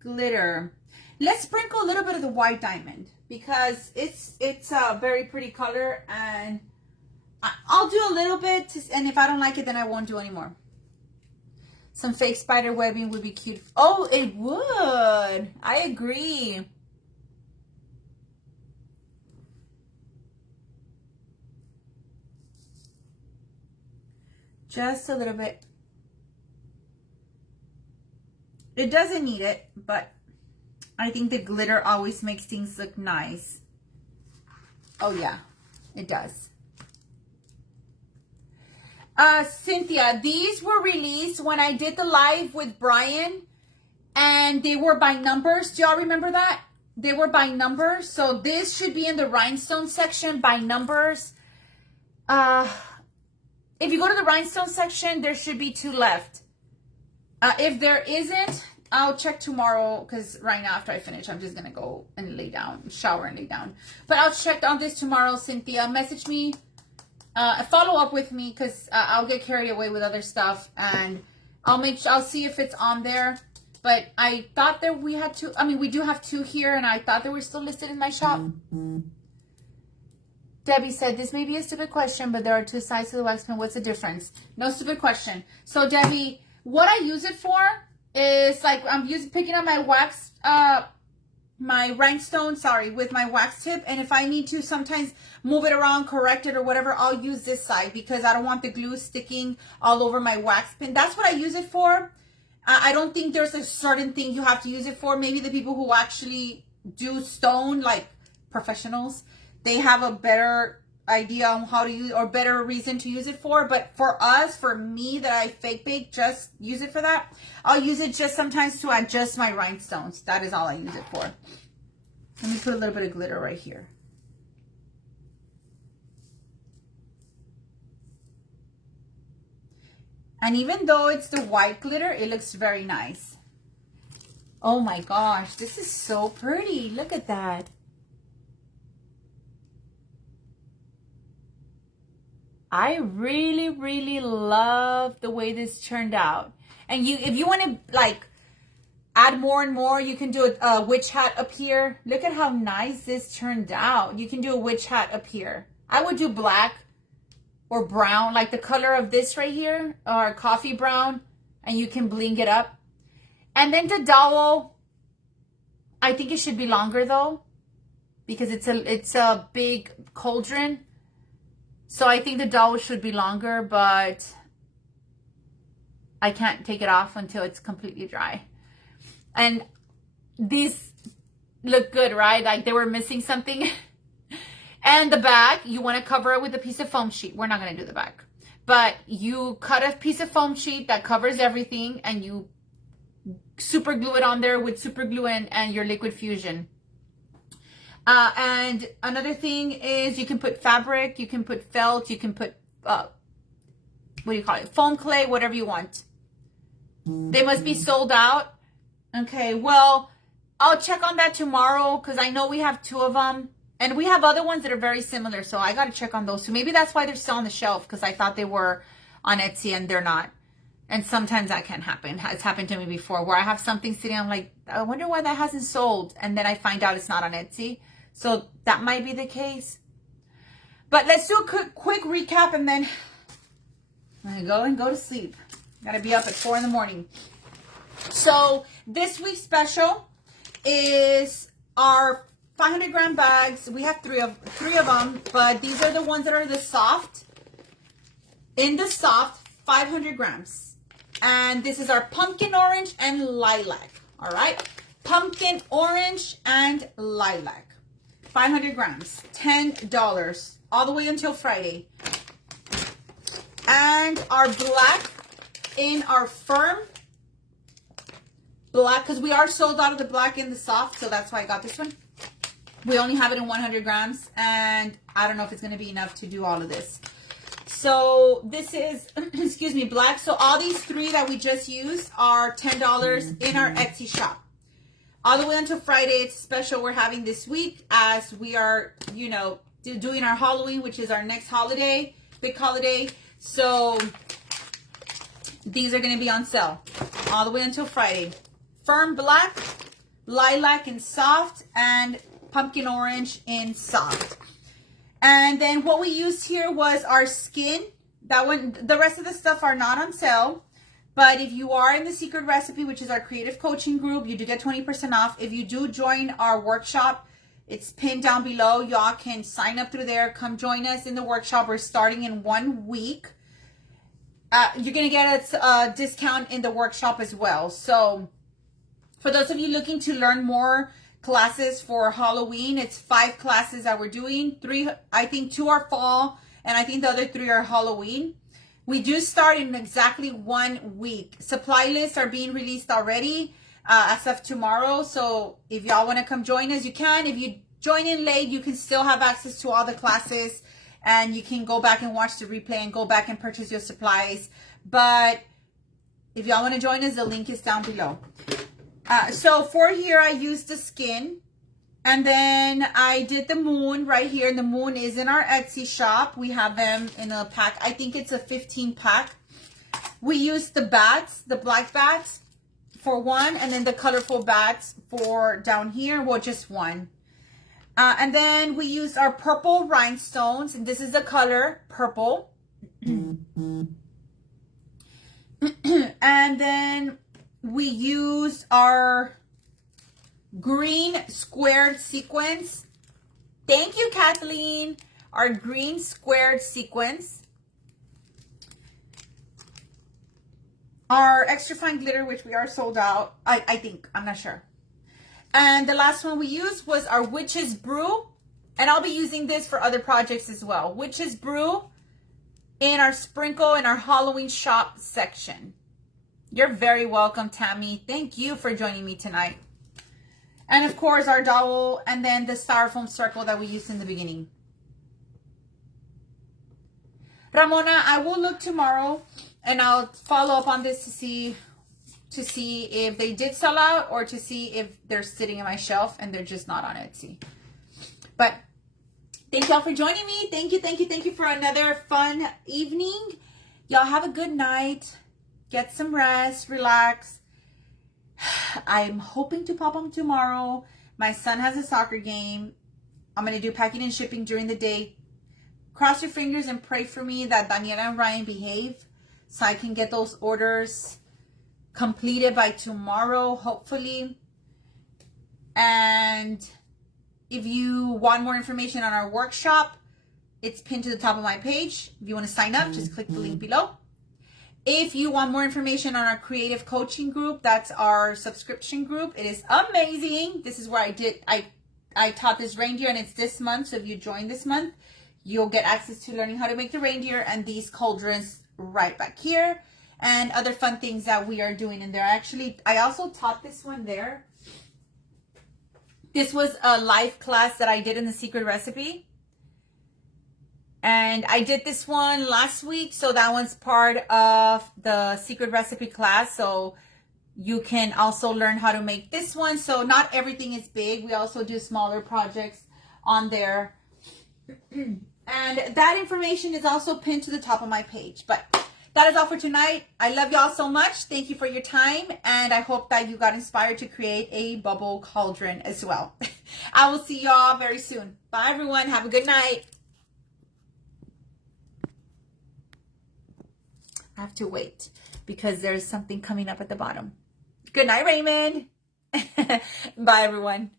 glitter. Let's sprinkle a little bit of the white diamond because it's a very pretty color, and I'll do a little bit, and if I don't like it, then I won't do any more. Some fake spider webbing would be cute. Oh, it would. I agree. Just a little bit. It doesn't need it, but I think the glitter always makes things look nice. Oh yeah, it does. Cynthia, these were released when I did the live with Brian, and they were by numbers. Do y'all remember that? They were by numbers. So this should be in the rhinestone section by numbers. If you go to the rhinestone section, there should be 2 left. If there isn't, I'll check tomorrow, because right now after I finish, I'm just going to go and lay down, shower and lay down. But I'll check on this tomorrow, Cynthia. Message me. Follow up with me, because I'll get carried away with other stuff, and I'll see if it's on there. But I thought that we had 2. I mean, we do have 2 here, and I thought they were still listed in my shop. Debbie said, this may be a stupid question, but there are 2 sides to the wax pen. What's the difference? No stupid question. So Debbie, what I use it for is like I'm picking up my my rhinestone, sorry, with my wax tip. And if I need to sometimes move it around, correct it or whatever, I'll use this side because I don't want the glue sticking all over my wax pin. That's what I use it for. I don't think there's a certain thing you have to use it for. Maybe the people who actually do stone, like professionals, they have a better idea on how to use or better reason to use it for. But for us, for me that I fake bake, just use it for that. I'll use it just sometimes to adjust my rhinestones. That is all I use it for. Let me put a little bit of glitter right here. And even though it's the white glitter, it looks very nice. Oh my gosh, this is so pretty. Look at that. I really, really love the way this turned out. And if you want to like add more and more, you can do a witch hat up here. Look at how nice this turned out. You can do a witch hat up here. I would do black or brown, like the color of this right here, or coffee brown, and you can bling it up. And then the dowel, I think it should be longer though, because it's a big cauldron. So I think the dowel should be longer, but I can't take it off until it's completely dry. And these look good, right? Like they were missing something. And the back, you want to cover it with a piece of foam sheet. We're not going to do the back. But you cut a piece of foam sheet that covers everything and you super glue it on there with super glue and your liquid fusion. And another thing is you can put fabric, you can put felt, you can put, what do you call it? Foam clay, whatever you want. They must be sold out. Okay, well, I'll check on that tomorrow because I know we have 2 of them. And we have other ones that are very similar. So I got to check on those too. Maybe that's why they're still on the shelf because I thought they were on Etsy and they're not. And sometimes that can happen. It's happened to me before where I have something sitting, I'm like, I wonder why that hasn't sold. And then I find out it's not on Etsy. So that might be the case. But let's do a quick recap and then I'm going to go to sleep. Got to be up at 4 in the morning. So this week's special is our 500 gram bags. We have three of them, but these are the ones that are the soft. In the soft, 500 grams. And this is our pumpkin orange and lilac. All right. Pumpkin orange and lilac. 500 grams, $10, all the way until Friday. And our black in our firm black, because we are sold out of the black in the soft, so that's why I got this one. We only have it in 100 grams, and I don't know if it's going to be enough to do all of this. So this is, excuse me, black. So all these 3 that we just used are $10 in our Etsy shop. All the way until Friday, it's special we're having this week as we are, you know, doing our Halloween, which is our next holiday, big holiday. So these are going to be on sale all the way until Friday. Firm black, lilac in soft, and pumpkin orange in soft. And then what we used here was our skin. That one, the rest of the stuff are not on sale. But if you are in the secret recipe, which is our creative coaching group, you do get 20% off. If you do join our workshop, it's pinned down below. Y'all can sign up through there. Come join us in the workshop. We're starting in 1 week. You're going to get a discount in the workshop as well. So for those of you looking to learn more classes for Halloween, it's 5 classes that we're doing. 3, I think 2 are fall, and I think the other 3 are Halloween. We do start in exactly 1 week. Supply lists are being released already as of tomorrow. So if y'all want to come join us, you can. If you join in late, you can still have access to all the classes. And you can go back and watch the replay and go back and purchase your supplies. But if y'all want to join us, the link is down below. So for here, I used the skin. And then I did the moon right here. And the moon is in our Etsy shop. We have them in a pack. I think it's a 15 pack. We used the bats, the black bats for 1. And then the colorful bats for down here. Well, just 1. And then we used our purple rhinestones. And this is the color purple. And then we used our green squared sequins. Thank you, Kathleen. Our green squared sequins. Our extra fine glitter, which we are sold out. I think. I'm not sure. And the last one we used was our Witch's Brew. And I'll be using this for other projects as well. Witch's Brew in our sprinkle in our Halloween shop section. You're very welcome, Tammy. Thank you for joining me tonight. And of course, our dowel and then the styrofoam circle that we used in the beginning. Ramona, I will look tomorrow and I'll follow up on this to see if they did sell out or to see if they're sitting on my shelf and they're just not on Etsy. But thank y'all for joining me. Thank you for another fun evening. Y'all have a good night. Get some rest, relax. I'm hoping to pop them tomorrow. My son has a soccer game. I'm going to do packing and shipping during the day. Cross your fingers and pray for me that Daniela and Ryan behave so I can get those orders completed by tomorrow, hopefully. And if you want more information on our workshop, it's pinned to the top of my page. If you want to sign up, just click the link below. If you want more information on our creative coaching group, that's our subscription group. It is amazing. This is where I taught this reindeer, and it's this month. So if you join this month, you'll get access to learning how to make the reindeer and these cauldrons right back here and other fun things that we are doing in there. Actually, I also taught this one there. This was a live class that I did in the secret recipe. And I did this one last week. So that one's part of the secret recipe class. So you can also learn how to make this one. So not everything is big. We also do smaller projects on there. And that information is also pinned to the top of my page. But that is all for tonight. I love y'all so much. Thank you for your time. And I hope that you got inspired to create a bubble cauldron as well. I will see y'all very soon. Bye, everyone. Have a good night. I have to wait because there's something coming up at the bottom. Good night, Raymond. Bye, everyone.